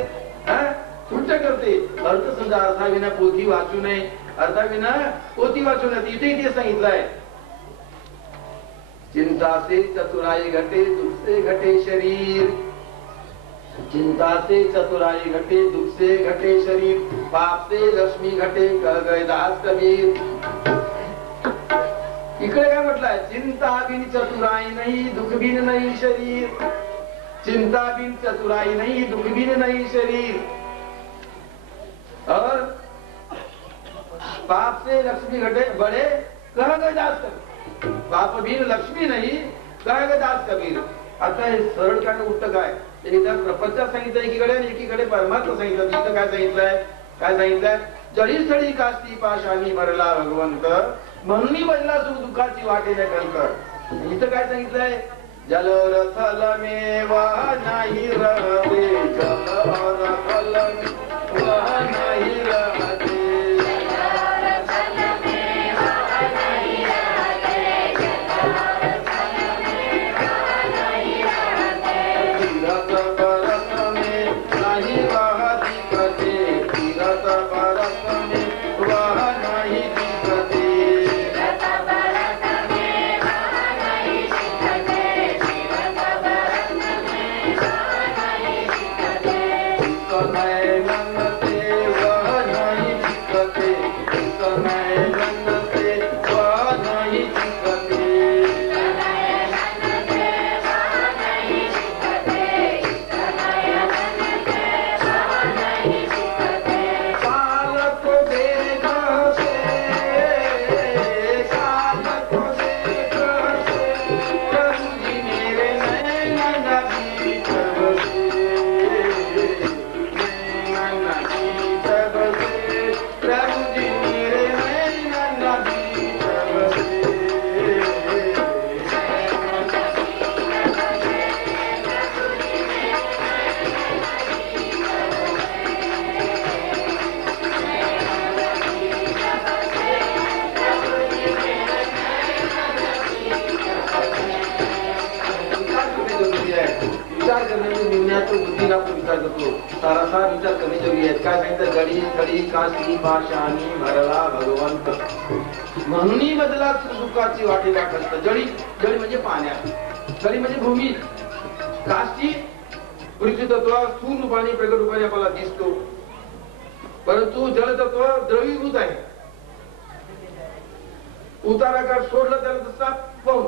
उलट करते. अर्थ समजा अर्थाविना पोथी वाचू नये, अर्थाविना पोथी वाचू नये. इथे ते सांगितलंय, चिंता से चतुराई घटे दुख से घटे शरीर, चिंता से चतुराई घटे दुख से घटे शरीर, पाप से लक्ष्मी घटे कह गए दास कबीर. इकडे काय म्हटलंय, चिंता बिन चतुराई नहीं दुख बिन नहीं शरीर, चिंता बिन चतुराई नहीं दुख बिन नहीं शरीर, और पाप से लक्ष्मी घटे बड़े कह गए दास कबीर. बाप बिन लक्ष्मी नाही काय ग दास कबीर. आता हे सरळ काय उलट काय, एकदा प्रपंचात सांगितलं एकीकडे आणि एकीकडे परमार्थ सांगितलं. इथं काय सांगितलंय, काय सांगितलंय, जळी स्थळी कास्ती पाशानी भरला भगवंत, म्हणून बदला सुख दुःखाची वाटे न कंकर. इथं काय सांगितलंय, जल और थल में वह नहीं रहते, जल और थल में वह नहीं रहते, वह काय सांगितलं, जडी थडी काशी पाशानी भरला भगवंत, म्हणून बदला सुखाची वाटे दाखवत. जडी, जडी म्हणजे पाण्यात, जडी म्हणजे भूमी, काशी पृथ्वी तत्व स्थूल रूपाने प्रगट रूपाने आपल्याला दिसतो, परंतु जलतत्व द्रवीभूत आहे. उताराकार सोडलं त्याला तसा पाहून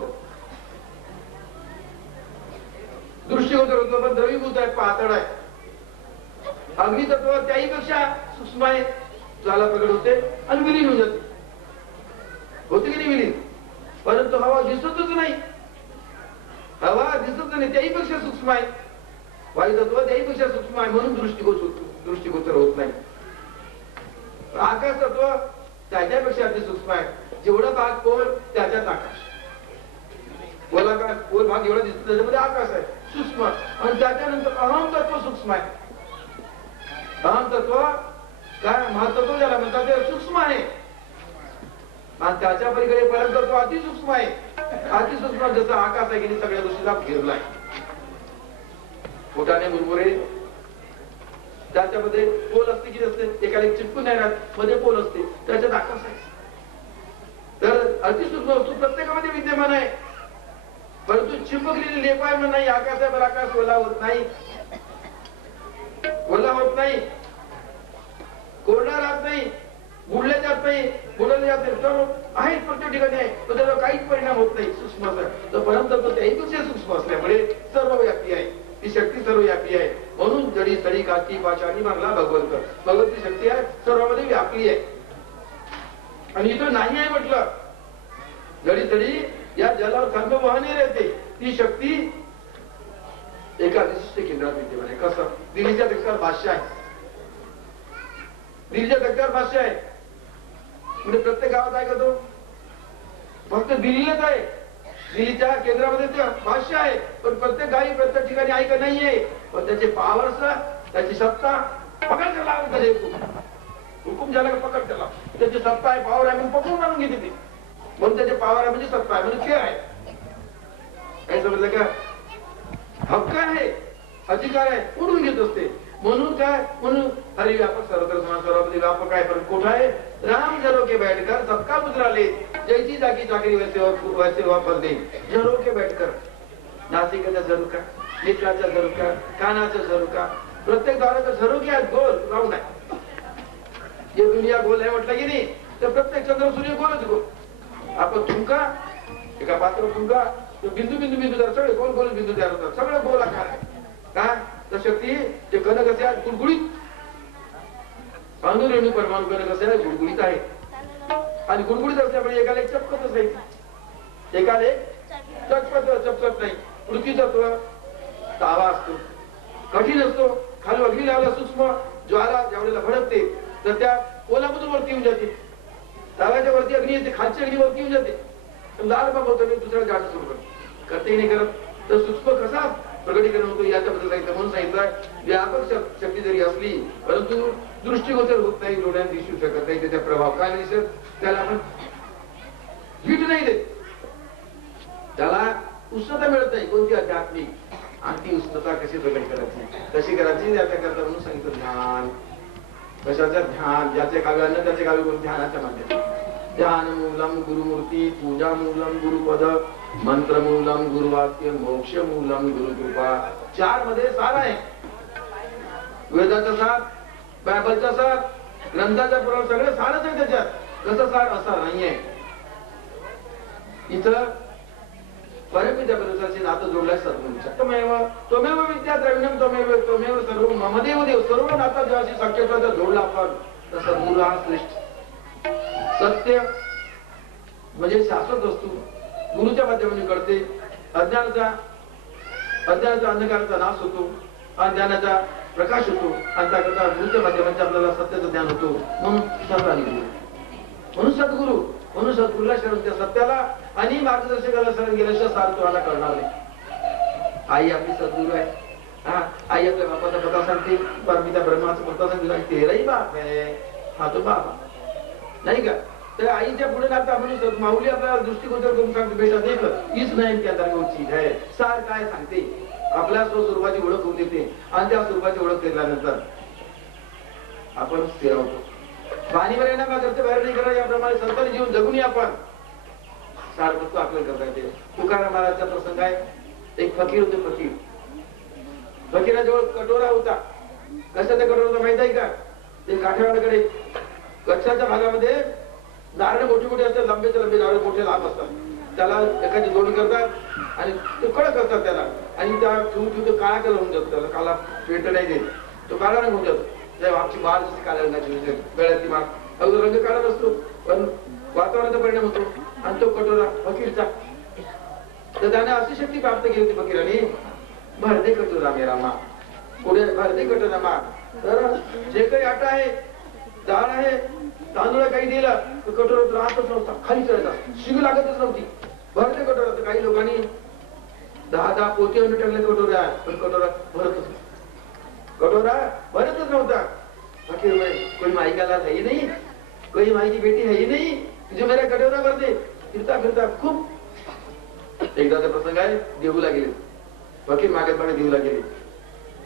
दृष्टीगोचर होतो, पण द्रवीभूत आहे, पातळ आहे. अग्नितत्व त्याही पेक्षा सूक्ष्म आहे, ज्वाला प्रगट होते आणि विलीन होऊन जाते, होते की नाही विलीन. परंतु हवा दिसतच नाही, हवा दिसत नाही, त्याही पेक्षा सूक्ष्म आहे. वायुतत्व त्याही पेक्षा सूक्ष्म आहे, म्हणून दृष्टीगोचर होत नाही. आकाश तत्व त्याच्यापेक्षा अति सूक्ष्म आहे. जेवढा भाग खोल त्याच्यात आकाश, खोल भाग एवढा दिसतो त्याच्यामध्ये आकाश आहे सूक्ष्म. आणि त्याच्यानंतर अहम तत्व सूक्ष्म आहे. अहम तत्व काय महत्त्व ज्याला म्हणतात ते सूक्ष्म आहे, आणि त्याच्या पलीकडे परम तत्व अतिसूक्ष्म आहे. अतिसूक्ष्म जसं आकाश आहे की सगळ्या गोष्टीला घेरलाय. पोटाने मुरमुरे त्याच्यामध्ये पोल असते की नसते, एकाला चिपकून नाही राहत, मध्ये पोल असते, त्याच्यात आकाश आहे. तर अतिसूक्ष्म वस्तू प्रत्येकामध्ये विद्यमान आहे, परंतु चिपकलेली लेप आहे म्हणून नाही. आकाशावर आकाश ओला होत नाही, ओला होत नाही, कोरडा राहत नाही, बुडले जात नाही, बुडवले जात नाही, तर आहेत प्रत्येक ठिकाणी आहे, पण त्याचा काहीच परिणाम होत नाही. सूक्ष्म तर परंतु त्याहीपेक्षा सूक्ष्म असल्यामुळे सर्वव्यापी आहे, ती शक्ती सर्वव्यापी आहे. म्हणून जडी स्थळी काठी पाशानी मागला भगवंत, भगवंती शक्ती आहे, सर्वांमध्ये व्यापली आहे. आणि इथं नाही आहे म्हटलं, जडी स्थळी या जलावर थंड वाहने राहते, ती शक्ती एका विशिष्ट केंद्रात विद्यमान आहे. कसं? दिल्लीच्या धक्क्यावर भाष्य आहे, दिल्लीच्या धक्क्यावर भाष्य आहे, म्हणजे प्रत्येक गावात आहे का तो? फक्त दिल्लीलाच आहे, दिल्लीच्या केंद्रामध्ये ते भाष्य आहे, पण प्रत्येक गावी प्रत्येक ठिकाणी आहे का नाहीये. पण त्याचे पावर्स, त्याची सत्ता पकड त्याला, हुकुम झाला का पकड त्याला, त्याची सत्ता आहे, पावर आहे, म्हणून पकडून आणून घेते ते. म्हणून त्याचे पावर आहे म्हणजे सत्ता आहे, म्हणजे खेळ आहे. काय समजलं का? हक्क आहे, अधिकार आहे, उडून घेत असते. म्हणून काय? म्हणून हरि व्यापक सर्वत्र समान सर्वपदी व्यापक आहे, पण कुठं आहे? राम झरोके बैठकर सबका उतराले, जैसी जागी चाकरी वैसे वापर दे. झरोके बैठकर, नासिकाचा झरोका, नेत्राचा झरोका, कानाचा झरोका, प्रत्येक द्वाराचा झरोके आहेत, गोल राऊंड आहे. हे दुनिया गोल आहे म्हटलं की नाही, तर प्रत्येक चंद्र सूर्य गोलच गोल. आपण तुमका एका पात्र तुमका बिंदू बिंदू बिंदू तयार, सगळे गोल गोल बिंदू तयार होतात, सगळं गोल आकार आहे. काय तर शक्ती ते कण कसे आहेत? गुळगुळीत. अणुरेणू परमाणू कण कसे आहे? गुळगुळीत आहे. आणि गुळगुळीत असल्यामुळे एकाला एक चपकतच नाही, एकाला एक चपकत नाही. पृथ्वी तत्व तावा असतो, कठीण असतो, खाली अग्नी लावला सूक्ष्म, ज्वाला ज्यावेळेला भडकते तर त्या पोलामधून वरती येऊन जाते, ताव्याच्या वरती अग्नी येते, खालची अग्नी वरती येऊन जाते, लाल बाब होतो, दुसरा जाणं सुरू करते नाही करत. तर सूक्ष्म कसा प्रगटीकरण होतो याच्याबद्दल सांगितलं. म्हणून सांगितलं व्यापक शक्ती जरी असली परंतु दृष्टीगोचर होत नाही, डोळ्यात दिसू शकत नाही, त्याचा प्रभाव काय दिसत, त्याला आपण हिट नाही देत, त्याला उष्णता मिळत नाही. कोणती? आध्यात्मिक. आणि ती उष्णता कशी प्रगट करायची, कशी करायची याच्या करता म्हणून सांगितलं ध्यान. कशाचं ध्यान? ज्याचे गावी अन्न त्याचे गावी कोण ध्यानाच्या माध्यमात. ध्यान मूलम गुरुमूर्ती, पूजा मूलम गुरुपद, मंत्र मूलम गुरुवाक्य, मोक्ष मूलम गुरुकृपा. 4 मध्ये सार आहे. वेदाचा सार, बायबलचा सार, ग्रंथाचा पुराण, सगळं सारच आहे त्याच्यात. कसं सार? असा नाहीये. इथं परमपिता परमेश्वराचे नातं जोडलंय सद्गुरूच्या. त्वमेव विद्या द्रविणम त्वमेव सर्व मम देव देव. सर्व नाता जेव्हा साक्षात्कार जोडला आपण, तर सद्गुरू हा श्रेष्ठ. सत्य म्हणजे शाश्वत वस्तू गुरुच्या माध्यमाने कळते. अज्ञानाचा अंधकाराचा नाश होतो, अज्ञानाचा प्रकाश होतो, आणि त्याकरता गुरुच्या माध्यमाने आपल्याला सत्याचं ज्ञान होतो. म्हणून सर्वांनी म्हणून सद्गुरू, म्हणून सद्गुरूला शरण, त्या सत्याला आणि मार्गदर्शकाला शरण गेल्याशिवाय सार तुम्हाला कळणार नाही. आई आपली सद्गुरू आहे. हा, आई आपल्या बापाचा पता सांगते, परमिता ब्रह्माचा पता सांगते, तेराही बाप आहे, हा तो बाप नाही का. तर आईच्या पुढे आता म्हणून माऊली आपल्याला दृष्टिगोचर करून सांगते, बेटा देख हीच नाही त्या दरम्यान चीज आहे. सार काय सांगते? आपल्या स्वस्वरूपाची ओळख होऊन देते, आणि त्या स्वरूपाची ओळख केल्यानंतर आपण फिरवतो. पाणीवर येणार का घरचे बाहेर नाही करा, याप्रमाणे संतांनी जीवन जगून आपण सारखं आकलन करता येते. तुकाराम महाराजचा प्रसंग आहे. एक फकीर होते. फकीराजवळ कटोरा होता. कशाचा कटोरा होता माहित आहे का? ते काठेवाडकडे कच्छाच्या भागामध्ये नारळ मोठी मोठी असतात, लांबेचे लांबे नारळ मोठे लांब असतात. त्याला एखादी जोडी करतात आणि ते कडक करतात त्याला, आणि त्या ठेवून काळा कलर होऊन जातो. त्याला काला पेट नाही देत, तो काळा रंग होऊन जातो. आमची माळ जशी काळ्या रंगाची गळ्यातली माळ अगोदर रंग काढत असतो, पण वातावरणाचा परिणाम होतो. आणि तो कटोरा फकीरचा, तर त्याने अशी शक्ती प्राप्त केली होती फकीराने, भरदे कटोरा मेरा मा, पुढे भरदे कटोरा मा. तर जे काही आटा आहे, डाळ आहे, तांदूळ काही दिलं तर कटोरात राहतच नव्हता, खाली चढायचा, शिग लागतच नव्हती. भरते कटोरा. काही लोकांनी 10 पोते आणून टाकले कटोरा, पण कटोरा भरतच नव्हता. फकीर म्हणे, कोई माई का लाल है ही नहीं, कोई माई की बेटी है ही नहीं, तुझे मेरा कटोरा भर दे. फिरता फिरता खूप एकदाचा प्रसंग आहे. देऊला गेले फकीर, मागत मागे देऊला गेले.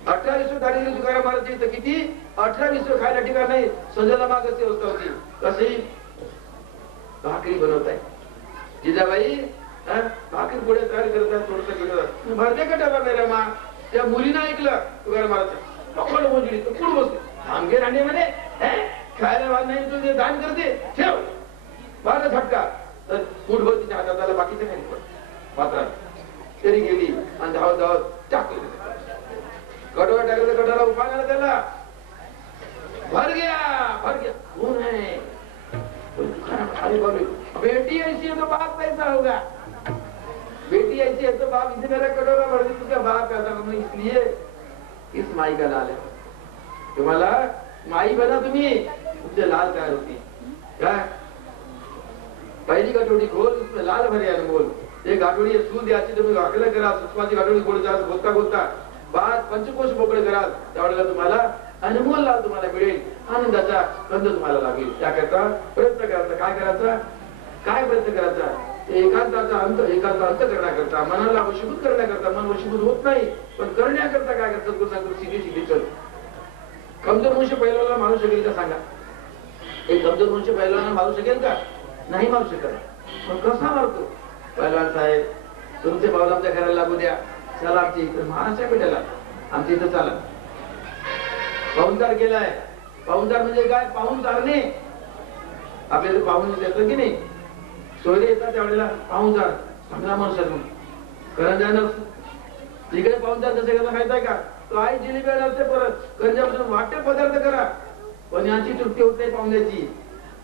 18 विश्व दारिद्र्य तुकाराम महाराज इथं किती 18 विश्व खायला ठिकाण नाही. संजयला मागची अवस्था होती. कशी भाकरी बनवत आहे जिजाबाई, भाकरी पुढे तयार करतात, थोडस भरते कटाला मेरा मा. त्या मुलीनं ऐकलं तुकाराम महाराजच्या, पकड मोजली तर पुढे बसले. आमगे राणे म्हणे, खायला वाद नाही, तुझे दान करते, ठेव. माझा झटका तर फुटभर तिच्या हातात आला, बाकीचं काही पात्रात तरी गेली आणि धावत टाकले. कटोरा टाकलं, कटोरा उपाण्याला त्याला भर गया. ऊन है, अरे बाबू, बेटी ऐसी है तो बाप कैसा होगा, बेटी ऐसी है तो बाप, इसे मेरा कटोरा भर दे, तुझा बाप कैसा होगा. इसलिए इस माई का लाल है, तुम्हाला माई बना तुम्ही, तुमचे लाल तयार होती. काय पहिली गाठोडी खोल, उसमें लाल भरे अनमोल. ते गाठोडी सूद द्यायची, तुम्ही वाकलं करा, सुषमाची गाठोडी खोल जा, गोता बाद पंचकोश मोकळे कराल, त्यावेळेला तुम्हाला अनमोल लाल तुम्हाला मिळेल, आनंदाचा गंध तुम्हाला लागेल. त्याकरता प्रयत्न करायचा. काय प्रयत्न करायचा? एकांताचा अंत करण्याकरता, मनाला वशीभूत करण्याकरता. मन वशीभूत होत नाही, पण करण्याकरता काय करतात? सांगतो सीधी चल. कमजोर मनुष्य पहिलवानाला मारू शकेल का सांगा? एक कमजोर मनुष्य पहिलवानाला मारू शकेल का? नाही मारू शकत. पण कसा मारतो? पहिलवान साहेब, तुमचे पाऊल आमच्या घराला लागू द्या, चला आमच्या इथं महाराष्ट्र भेटायला, आमच्या इथं चाला. पाहुणचार केलाय. पाहुणचार म्हणजे काय? पाहुणचारणे. आपल्याला पाहुणे येतं की नाही, सोयरे येतात त्यावेळेला पाहुणचार चांगला माणूस करंजानं तिकडे पाहुणचार कसे करता माहित आहे का? काय जिलेबी आणते परत करंजापासून वाटे पदार्थ करा, पण याची तृप्ती होत नाही पाहुण्याची.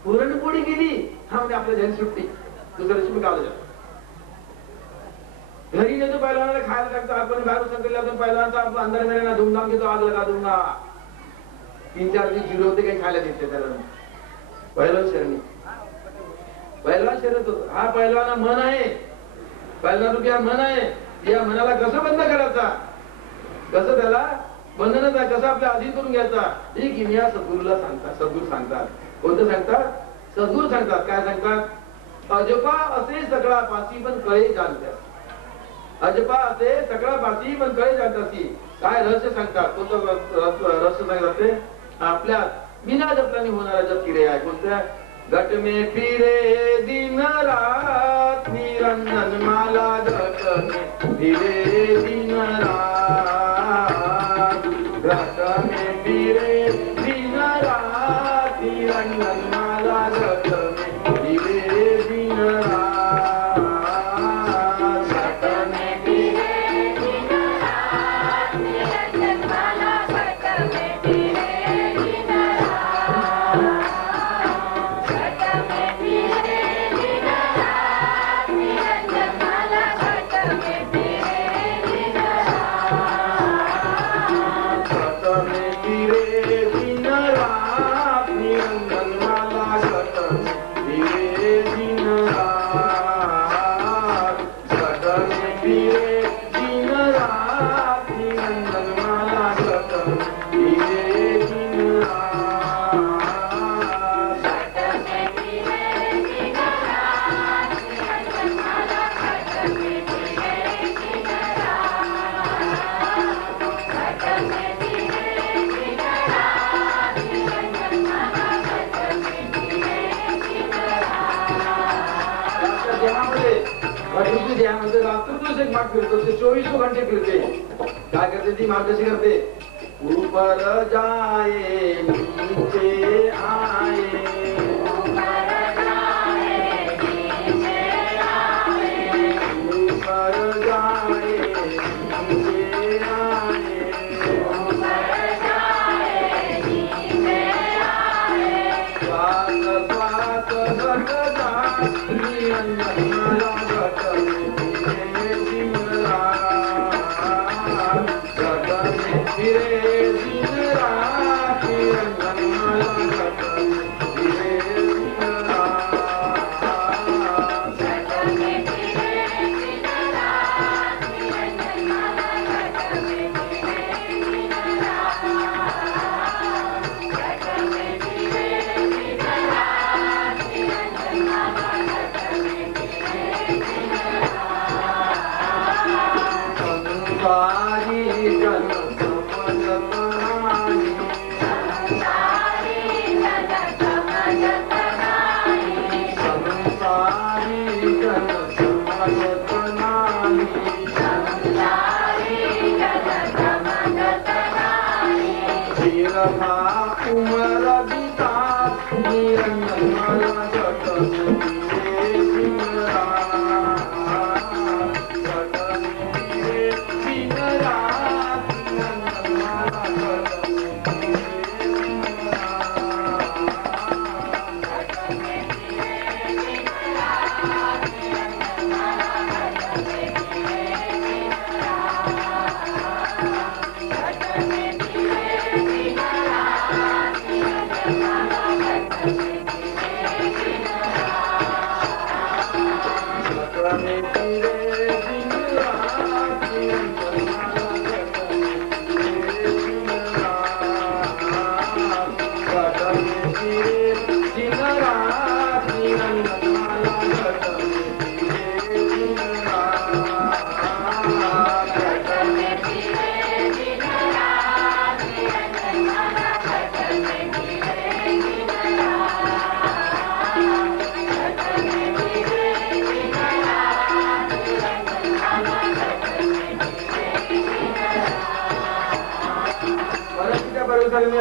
पुरणपोळी केली, हा म्हणजे आपल्या घरी सुट्टी, दुसऱ्या दिवशी गावला घरी नेतो. पहिलवानाला खायला टाकतो. आपण बाहेर संकल्पातून पहिलवानचा अंधार मेळ्याला धुमधाम घेतो, आग लगा दूंगा. 3-4 दिवस जिरो होते, काही खायला देते त्याला. पहिलवान शरणी, पहिलवान शरत होतो. हा पहिलवाना मन आहे, पहिलवान रुपया मन आहे. या मनाला कसं बंद करायचा, कसं त्याला बंधनाचा कसा आपल्या अधीन करून घ्यायचा, ही किमया सद्गुरूला सांगतात. सद्गुरू सांगतात. कोणतं सांगतात? सद्गुरू सांगतात. काय सांगतात? अजपा असे सकळा पासी पण कळे जाणत्यास. अजपा असे सकळा पासी पण कळे जाणतासी. काय रहस्य सांगतात? कोणतं रहस्य सांगतात ते? आपल्या बिना जपल्याने होणारा जप किरे आहे. कोणत्या? घट में फिरे दिन रात, निरंजन माला घट में फिरे दिन रात. घट में फिरे दिन रात, निरंजन माला घट में फिरे दिन रात. घट में फिरे दिन रात, निरंजन माला घट में फिरे दिन रात. घट में फिरे दिन रात, निरंजन माला घट में फिरे दिन रात. घट में फिरे दिन रात, निरंजन माला घट में रात्री ध्यान रात्र एक माठ फिरतो ते 24 घंटे फिरते. काय करते ती माठ कशी करते? ऊपर जाए नीचे आए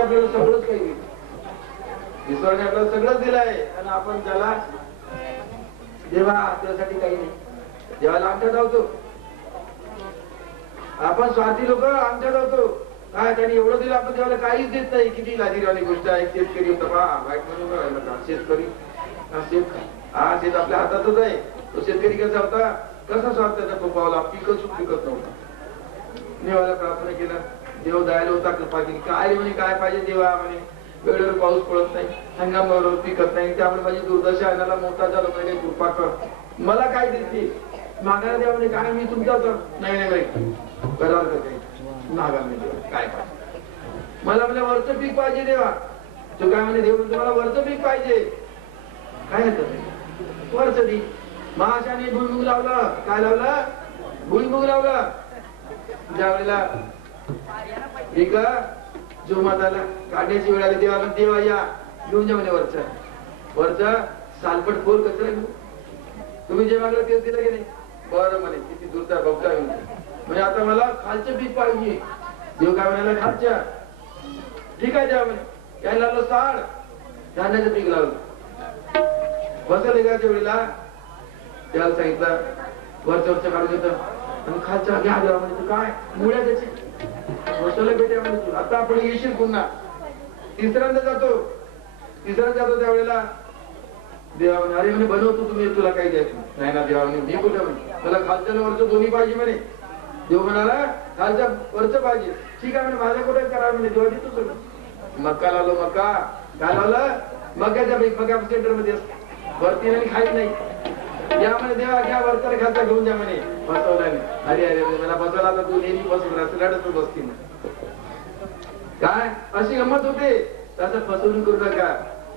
आपल्याला सगळंच काही दिलं. ईश्वराने आपल्याला सगळंच दिलं आहे आणि आपण त्याला देवा आपल्यासाठी काही नाही. देवाला आमच्या धावतो. आपण स्वार्थी लोक आमच्या धावतो. काय त्यांनी एवढं दिलं आपण देवाला काहीच देत नाही. किती लाजीरवाणी गोष्ट आहे. शेतकरी होता वाईट म्हणून शेतकरी हा शेत आपल्या हातातच आहे. तो शेतकरी कसा होता, कसा स्वार्थ त्याचा पप्पावला पिकच पिकत नव्हता. देवाला प्रार्थना केला, देव दयाळू होता, कृपा केली. काय म्हणे काय पाहिजे देवा म्हणे, वेळेवर पाऊस पडत नाही, हंगाम बरोबर पिकत नाही, त्यामुळे माझी दुर्दशा आहे, मोठा झाला पाहिजे, कृपा कर, मला काय देते मागायला देवा म्हणे. काय मी तुमचा तर नाही नाही कराल का काही नागाने देवा काय पाहिजे मला म्हणे वरचं पीक पाहिजे देवा. तो काय म्हणे देव म्हणतो मला वरचं पीक पाहिजे. काय होत वरचं पीक. महाशाने भुईमुग लावलं. काय लावलं? भुईमुग लावलं. ज्या वेळेला पीक जोमाताला काढण्याची वेळ आली देवाला देवा या घेऊन जा म्हणे वरचा सालपट खोल कचरा घेऊ. तुम्ही जे मागलं तेच दिलं की नाही. बरं म्हणे किती दूरचा बघता म्हणजे आता मला खालचं पीक पाहिजे. देव काय म्हणाला खालच्या. ठीक आहे देवा म्हणे. काय लावलं साड धान्याचं पीक लावलं. फसल एकाच्या वेळेला त्याला सांगितलं वरच्या काढून घेतं आणि खालच्या घ्या देवा म्हणजे काय मुळ्या त्याची फसल भेटे म्हणजे आता आपण येशील पुन्हा. तिसऱ्यांदा जातो त्यावेळेला देवा म्हणे अरे म्हणे बनवतो तुम्ही तुला काही द्यायचं नाही ना देवा म्हणे. मी कुठे म्हणे मला खालच्या वरचं दोन्ही पाहिजे म्हणे. देव म्हणाला खालच्या वरचं पाहिजे. ठीक आहे म्हणे माझ्या कुठे करा म्हणे. देवा देतो सगळं. मका लावलो. मका काय लावलं? मक्याच्या मका सेंटर मध्ये वरती आणि खाईत नाही. या म्हणे देवा घ्या वरचा खालचा घेऊन जा म्हणे. फसवला अरे अरे मला फसवला तर तू नेहमी फसवून रस्त्याला बसती काय अशी गंमत होते. तसं फसवणूक करू नका.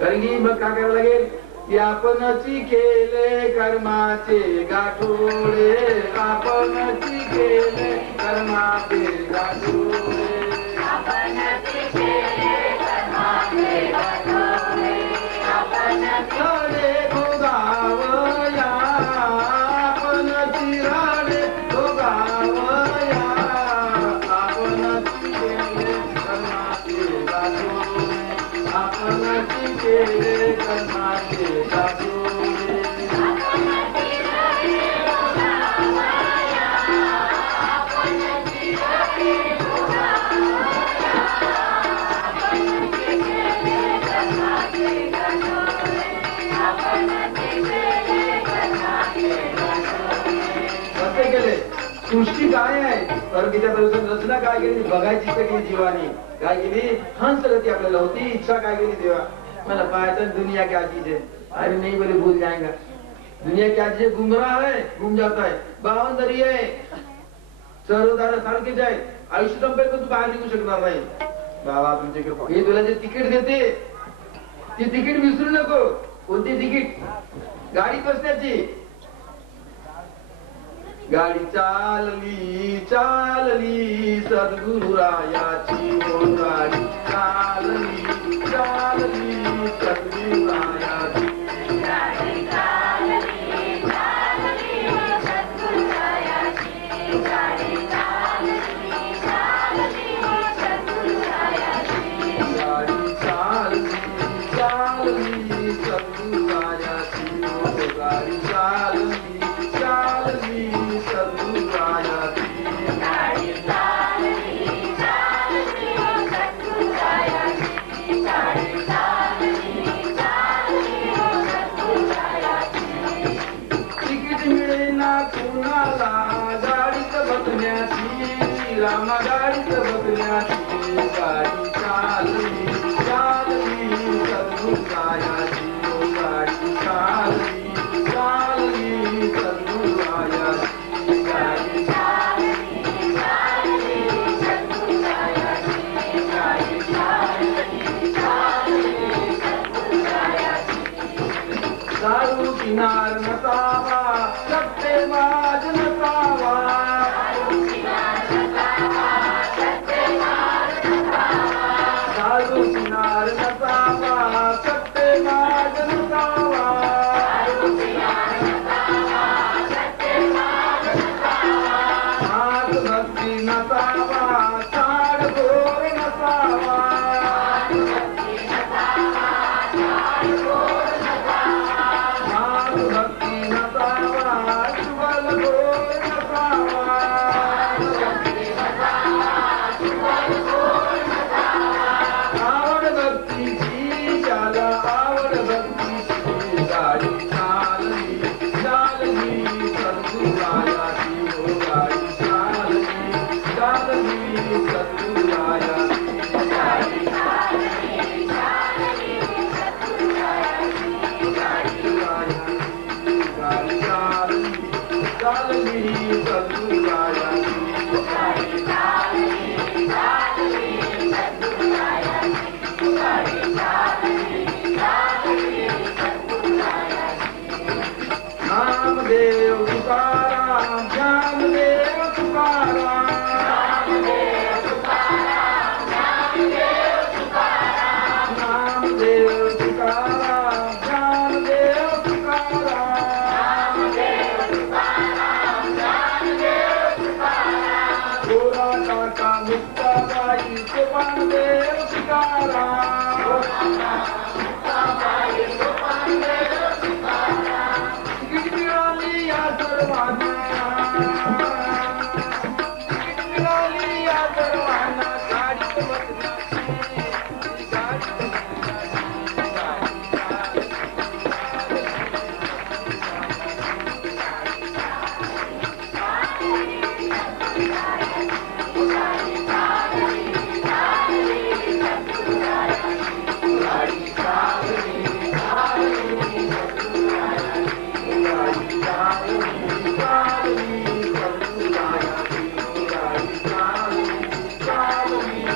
कारण की मग काय करावं लागेल की आपणची केले कर्माचे गाठोडे. आपणची केले कर्माचे गाठोडे. आपण सृष्टी काय आहे तर तिच्या रचना काय केली बघायची केली जीवानी काय केली हंस गती आपल्याला होती इच्छा काय केली देवा मला पाहायचं दुनिया क्या चीज है अरे नहीं बोले भूल जाएगा दुनिया क्या चीज है गुमराह है गुम जाता है बावंदरी आहे सर्वदार सारखेच आहे आयुष्य संपेल पण तू बाहेर निघू शकणार नाही बाबा तुमची कृपा हे तुला जे तिकीट देते ती तिकीट विसरू नको कोणती तिकीट गाडी बसण्याची गाडी चालली चालली सद्गुरुरायाची हो गाडी चालली चालली सद्गुरुरायाची गाडी चालली चालली सद्गुरुरायाची गाडी चालली चालली सद्गुरुरायाची गाडी चालली चालली सद्गुरुरायाची हो गाडी चालली रामा गाडीत बसण्याची गाडी चालली चालली सद्गुरुरायाची गाडी चालली चालली सद्गुरुरायाची गाडी चालली चालली सद्गुरुरायाची गाडी चालली चालली सद्गुरुरायाची दारू किनार नसावा सत्यवाद नसावा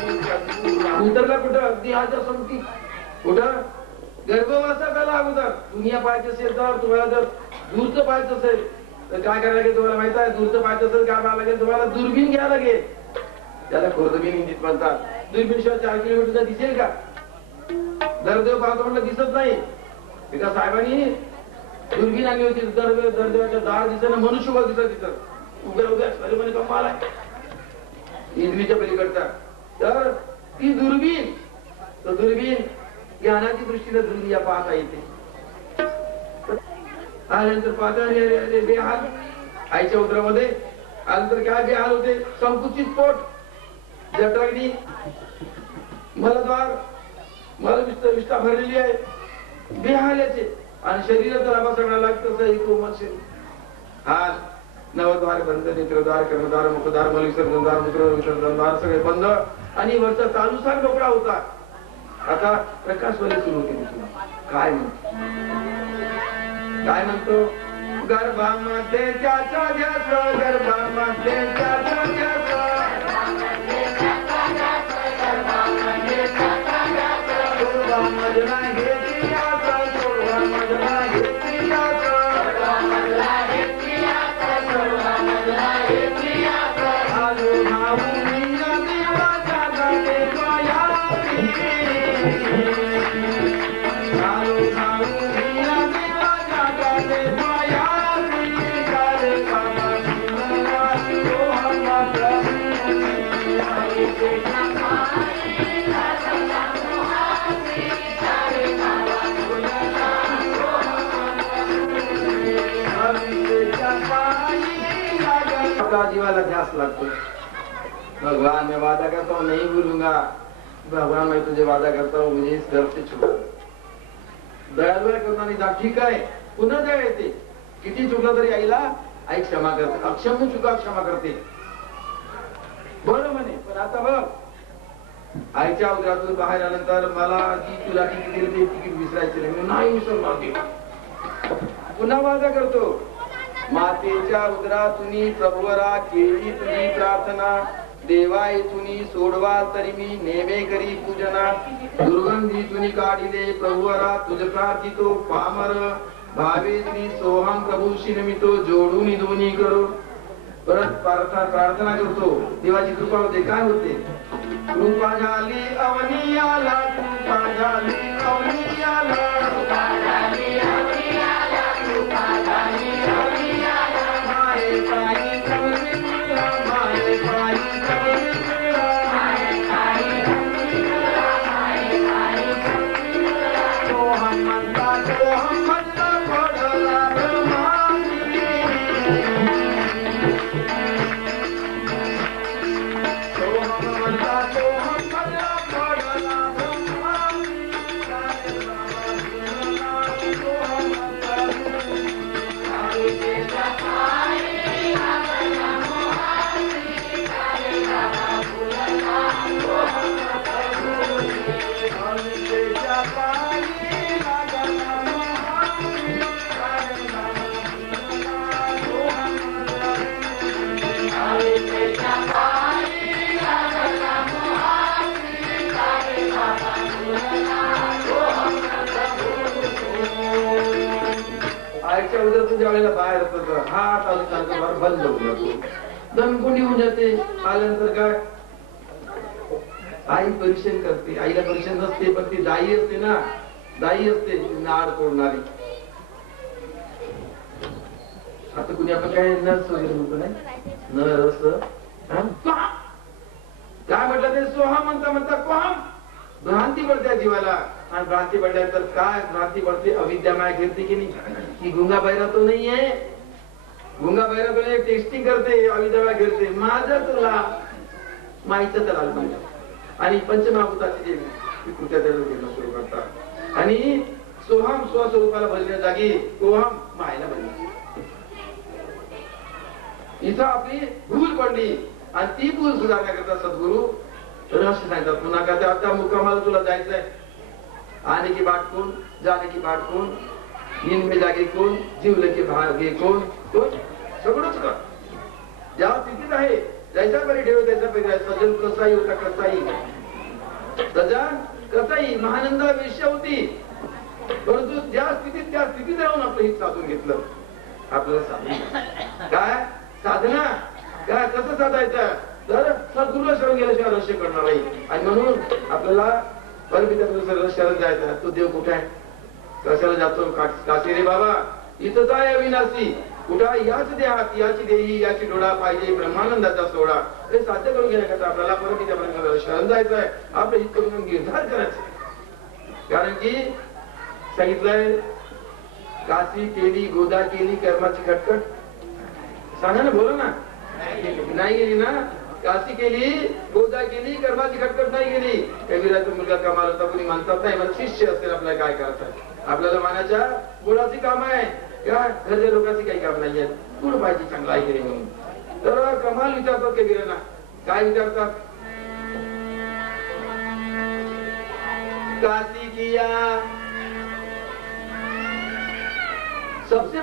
उतरला कुठं अगदी आजच्या संगती कुठं गर्भवासाला अगोदर दुनिया पाहायची असेल तर तुम्हाला जर दूरचं पाहायचं असेल तर काय करायला लागेल तुम्हाला माहित आहे दूरचं पाहायचं असेल काय पाहायला लागेल तुम्हाला दुर्बीन घ्यायला लागेल त्याला खोदबीन हिंदीत म्हणतात दुर्बीन शिवाय 4 किलोमीटरचा दिसेल का दरदेव पाहतो म्हणलं दिसत नाही एका साहेबांनी दुर्बीन आणली होती दरदेवाच्या दार दिसत मनुष्य उभा दिसत उभ्या उभ्या अरे म्हणे कमाल आहे इंद्रीच्या पलीकडचा तर ती दुर्बीन तर दुर्बीन ज्ञानाची दृष्टीने दुनिया पाहता येते आल्यानंतर पाहता अरे बेहाल आईच्या उदरामध्ये आल्यानंतर काय बेहाल होते संकुचित पोट जठराग्नी मलद्वार मलविष्ठा भरलेली आहे बेहाल्याचे आणि शरीराचा लाभा सगळा लागतं कोमल शरीर हाल नवद्वार बंद, नेत्रद्वार, कर्णद्वार, मुखद्वार, मलविसर्जनद्वार, मूत्रविसर्जनद्वार सगळे बंद आणि वरचा चालूसार डोकळा होता. आता प्रकाशवाणी सुरू होती. काय म्हणतो? गर्भामध्ये त्याचा ध्यास, गर्भामध्ये त्याचा ध्यास, मजला घेतली आता, मजला घेतली आता, आलो भाऊ मिया देवाच्या गाणे मायावी, आलो भाऊ मिया देवाच्या गाणे मायावी, काळे बाबा सुनला सोहम प्रभू. आपला जीवाला ध्यास लागतो. भगवान मैं वादा करता हूँ नहीं भूलूंगा, भगवान मैं तुझे वादा करता हूँ मुझे इस दर्द से छुड़ा. दयाळू करणारी जा, ठीक आहे, पुन्हा दया येते. किती चुकलं तरी आईला आई क्षमा करते, अक्षम चुका क्षमा करते. बरं म्हणे, पण आता बघ, आईच्या उदरातून बाहेर आल्यानंतर मला जी तुला तिकीट दिली ते तिकीट विसरायचे नाही विसरणार. पुन्हा वादा करतो. मातेच्या उदरातून प्रभुवरा केली तुझी प्रार्थना, देवा इथुनी सोडवा तरी मी नेमे करी पूजना, दुर्गंधी तुनी काढिले प्रभुवरा तुझ प्रार्थितो पामर, भावे तुनी सोहम प्रभूशी नमितो जोडून दोन्ही करो. परत प्रार्थना करतो. देवाची कृपा होते. काय होते? कृपा झाली अवनियाला, कृपा झाली अवनियाला, कृपा झाली अवनियाला, कृपा झाली अवनियाला, माये पायी कवनिला, माये पायी कवनिला, माये पायी कवनिला, माये पायी कवनिला, सोहम म्हणता सोहम म्हणता पडला ब्रह्मांडी, सोहम म्हणता सोहम म्हणता पडला ब्रह्मांडी, काळे बाबा सुनला सोहम म्हणता. आईच्या पायी लागला मोहाची, काळे बाबा सुनला सोहम म्हणता. आईच्या पायी लागला मोहाची, काळे बाबा सुनला सोहम म्हणता. आईच्या पायी लागला मोहाची, काळे बाबा सुनला सोहम म्हणता. आईच्या उदरातून ज्या वेळेला बाहेर येतो हात आलं बंद होऊन जातो, दमकुंडी होऊन जाते. आल्यानंतर काय? आई परीक्षण करते. आईला परीक्षण नसते, पण ती दाई असते ना, दाई असते नाड तोडणारी. आता कुणी आपण काय नर्स वगैरे म्हणतो नाही, नर्स काय म्हटलं ते सोहम म्हणता म्हणता कोहम. भ्रांती पडते जीवाला, आणि भ्रांती पडल्यानंतर काय भ्रांती पडते? अविद्या माया घेते की नाही? ही गुंगा बैरा तो नाहीये, गुंगा बैरा तो नाही, टेस्टिंग करते. अविद्या माया घेते. माझं तुला माईचं तर आलं पाहिजे. आणि पंचमहाभूताची देवी ती कृत्या घेणं सुरू करतात. आणि सोहम स्वस्वरूपाला भरल्या जागी कोहम मायला भरली. इथं आपली भूल पडली, आणि ती भूल सुधारण्याकरता सद्गुरु रहस्य सांगतात. पुन्हा का त्या मुक्कामाला तुला जायचंय, आने की बाट कौन, जाने की बाट कौन, नींद में जागे कौन, जीवले की भागे कौन, तो सगळंच कर. ज्या स्थितीत आहे जैसा परी ठेव त्याचा पैकी सजन कसाई होता, कसाई सजन कसाई महानंद वेश्या होती. परंतु ज्या स्थितीत त्या स्थितीत राहून आपलं हित साधून घेतलं. आपल्याला साधन काय? साधना काय? कसं साधायचं? तर सद्गुरूला शरण गेल्याशिवाय रहस्य करणार नाही. आणि म्हणून आपल्याला परमित्र शरण जायचं. तो देव कुठे आहे? कशाला जातो? काशी रे बाबा, इथंच आहे अविनाशी. कुठं? याच देहात, याची देही, याची डोळा पाहिजे, ब्रह्मानंदाचा सोहळा. हे साध्य करून घेण्याकरता आपल्याला परमित्र शरण जायचं आहे. आपलं हित करून निर्धार करायचं. कारण की सांगितलंय, काशी केली, गोदा केली, कर्माची खटखट. सांगा ना, बोला ना. नाही गेली ना? काशी केली, गोदा केली, कर्माची खटखट नाही गेली. कबीराचा मुलगा कमाल होता, कोणी म्हणतात नाही. मला शिष्य असेल आपल्याला काय करायचं? आपल्याला मानाच्या गुणाची काम आहे. या घरच्या लोकांची काही काम नाहीये कुठं पाहिजे चांगला आहे की नाही म्हणून तर कमाल विचारतात की गिरणा काय विचारतात काशी किया सबसे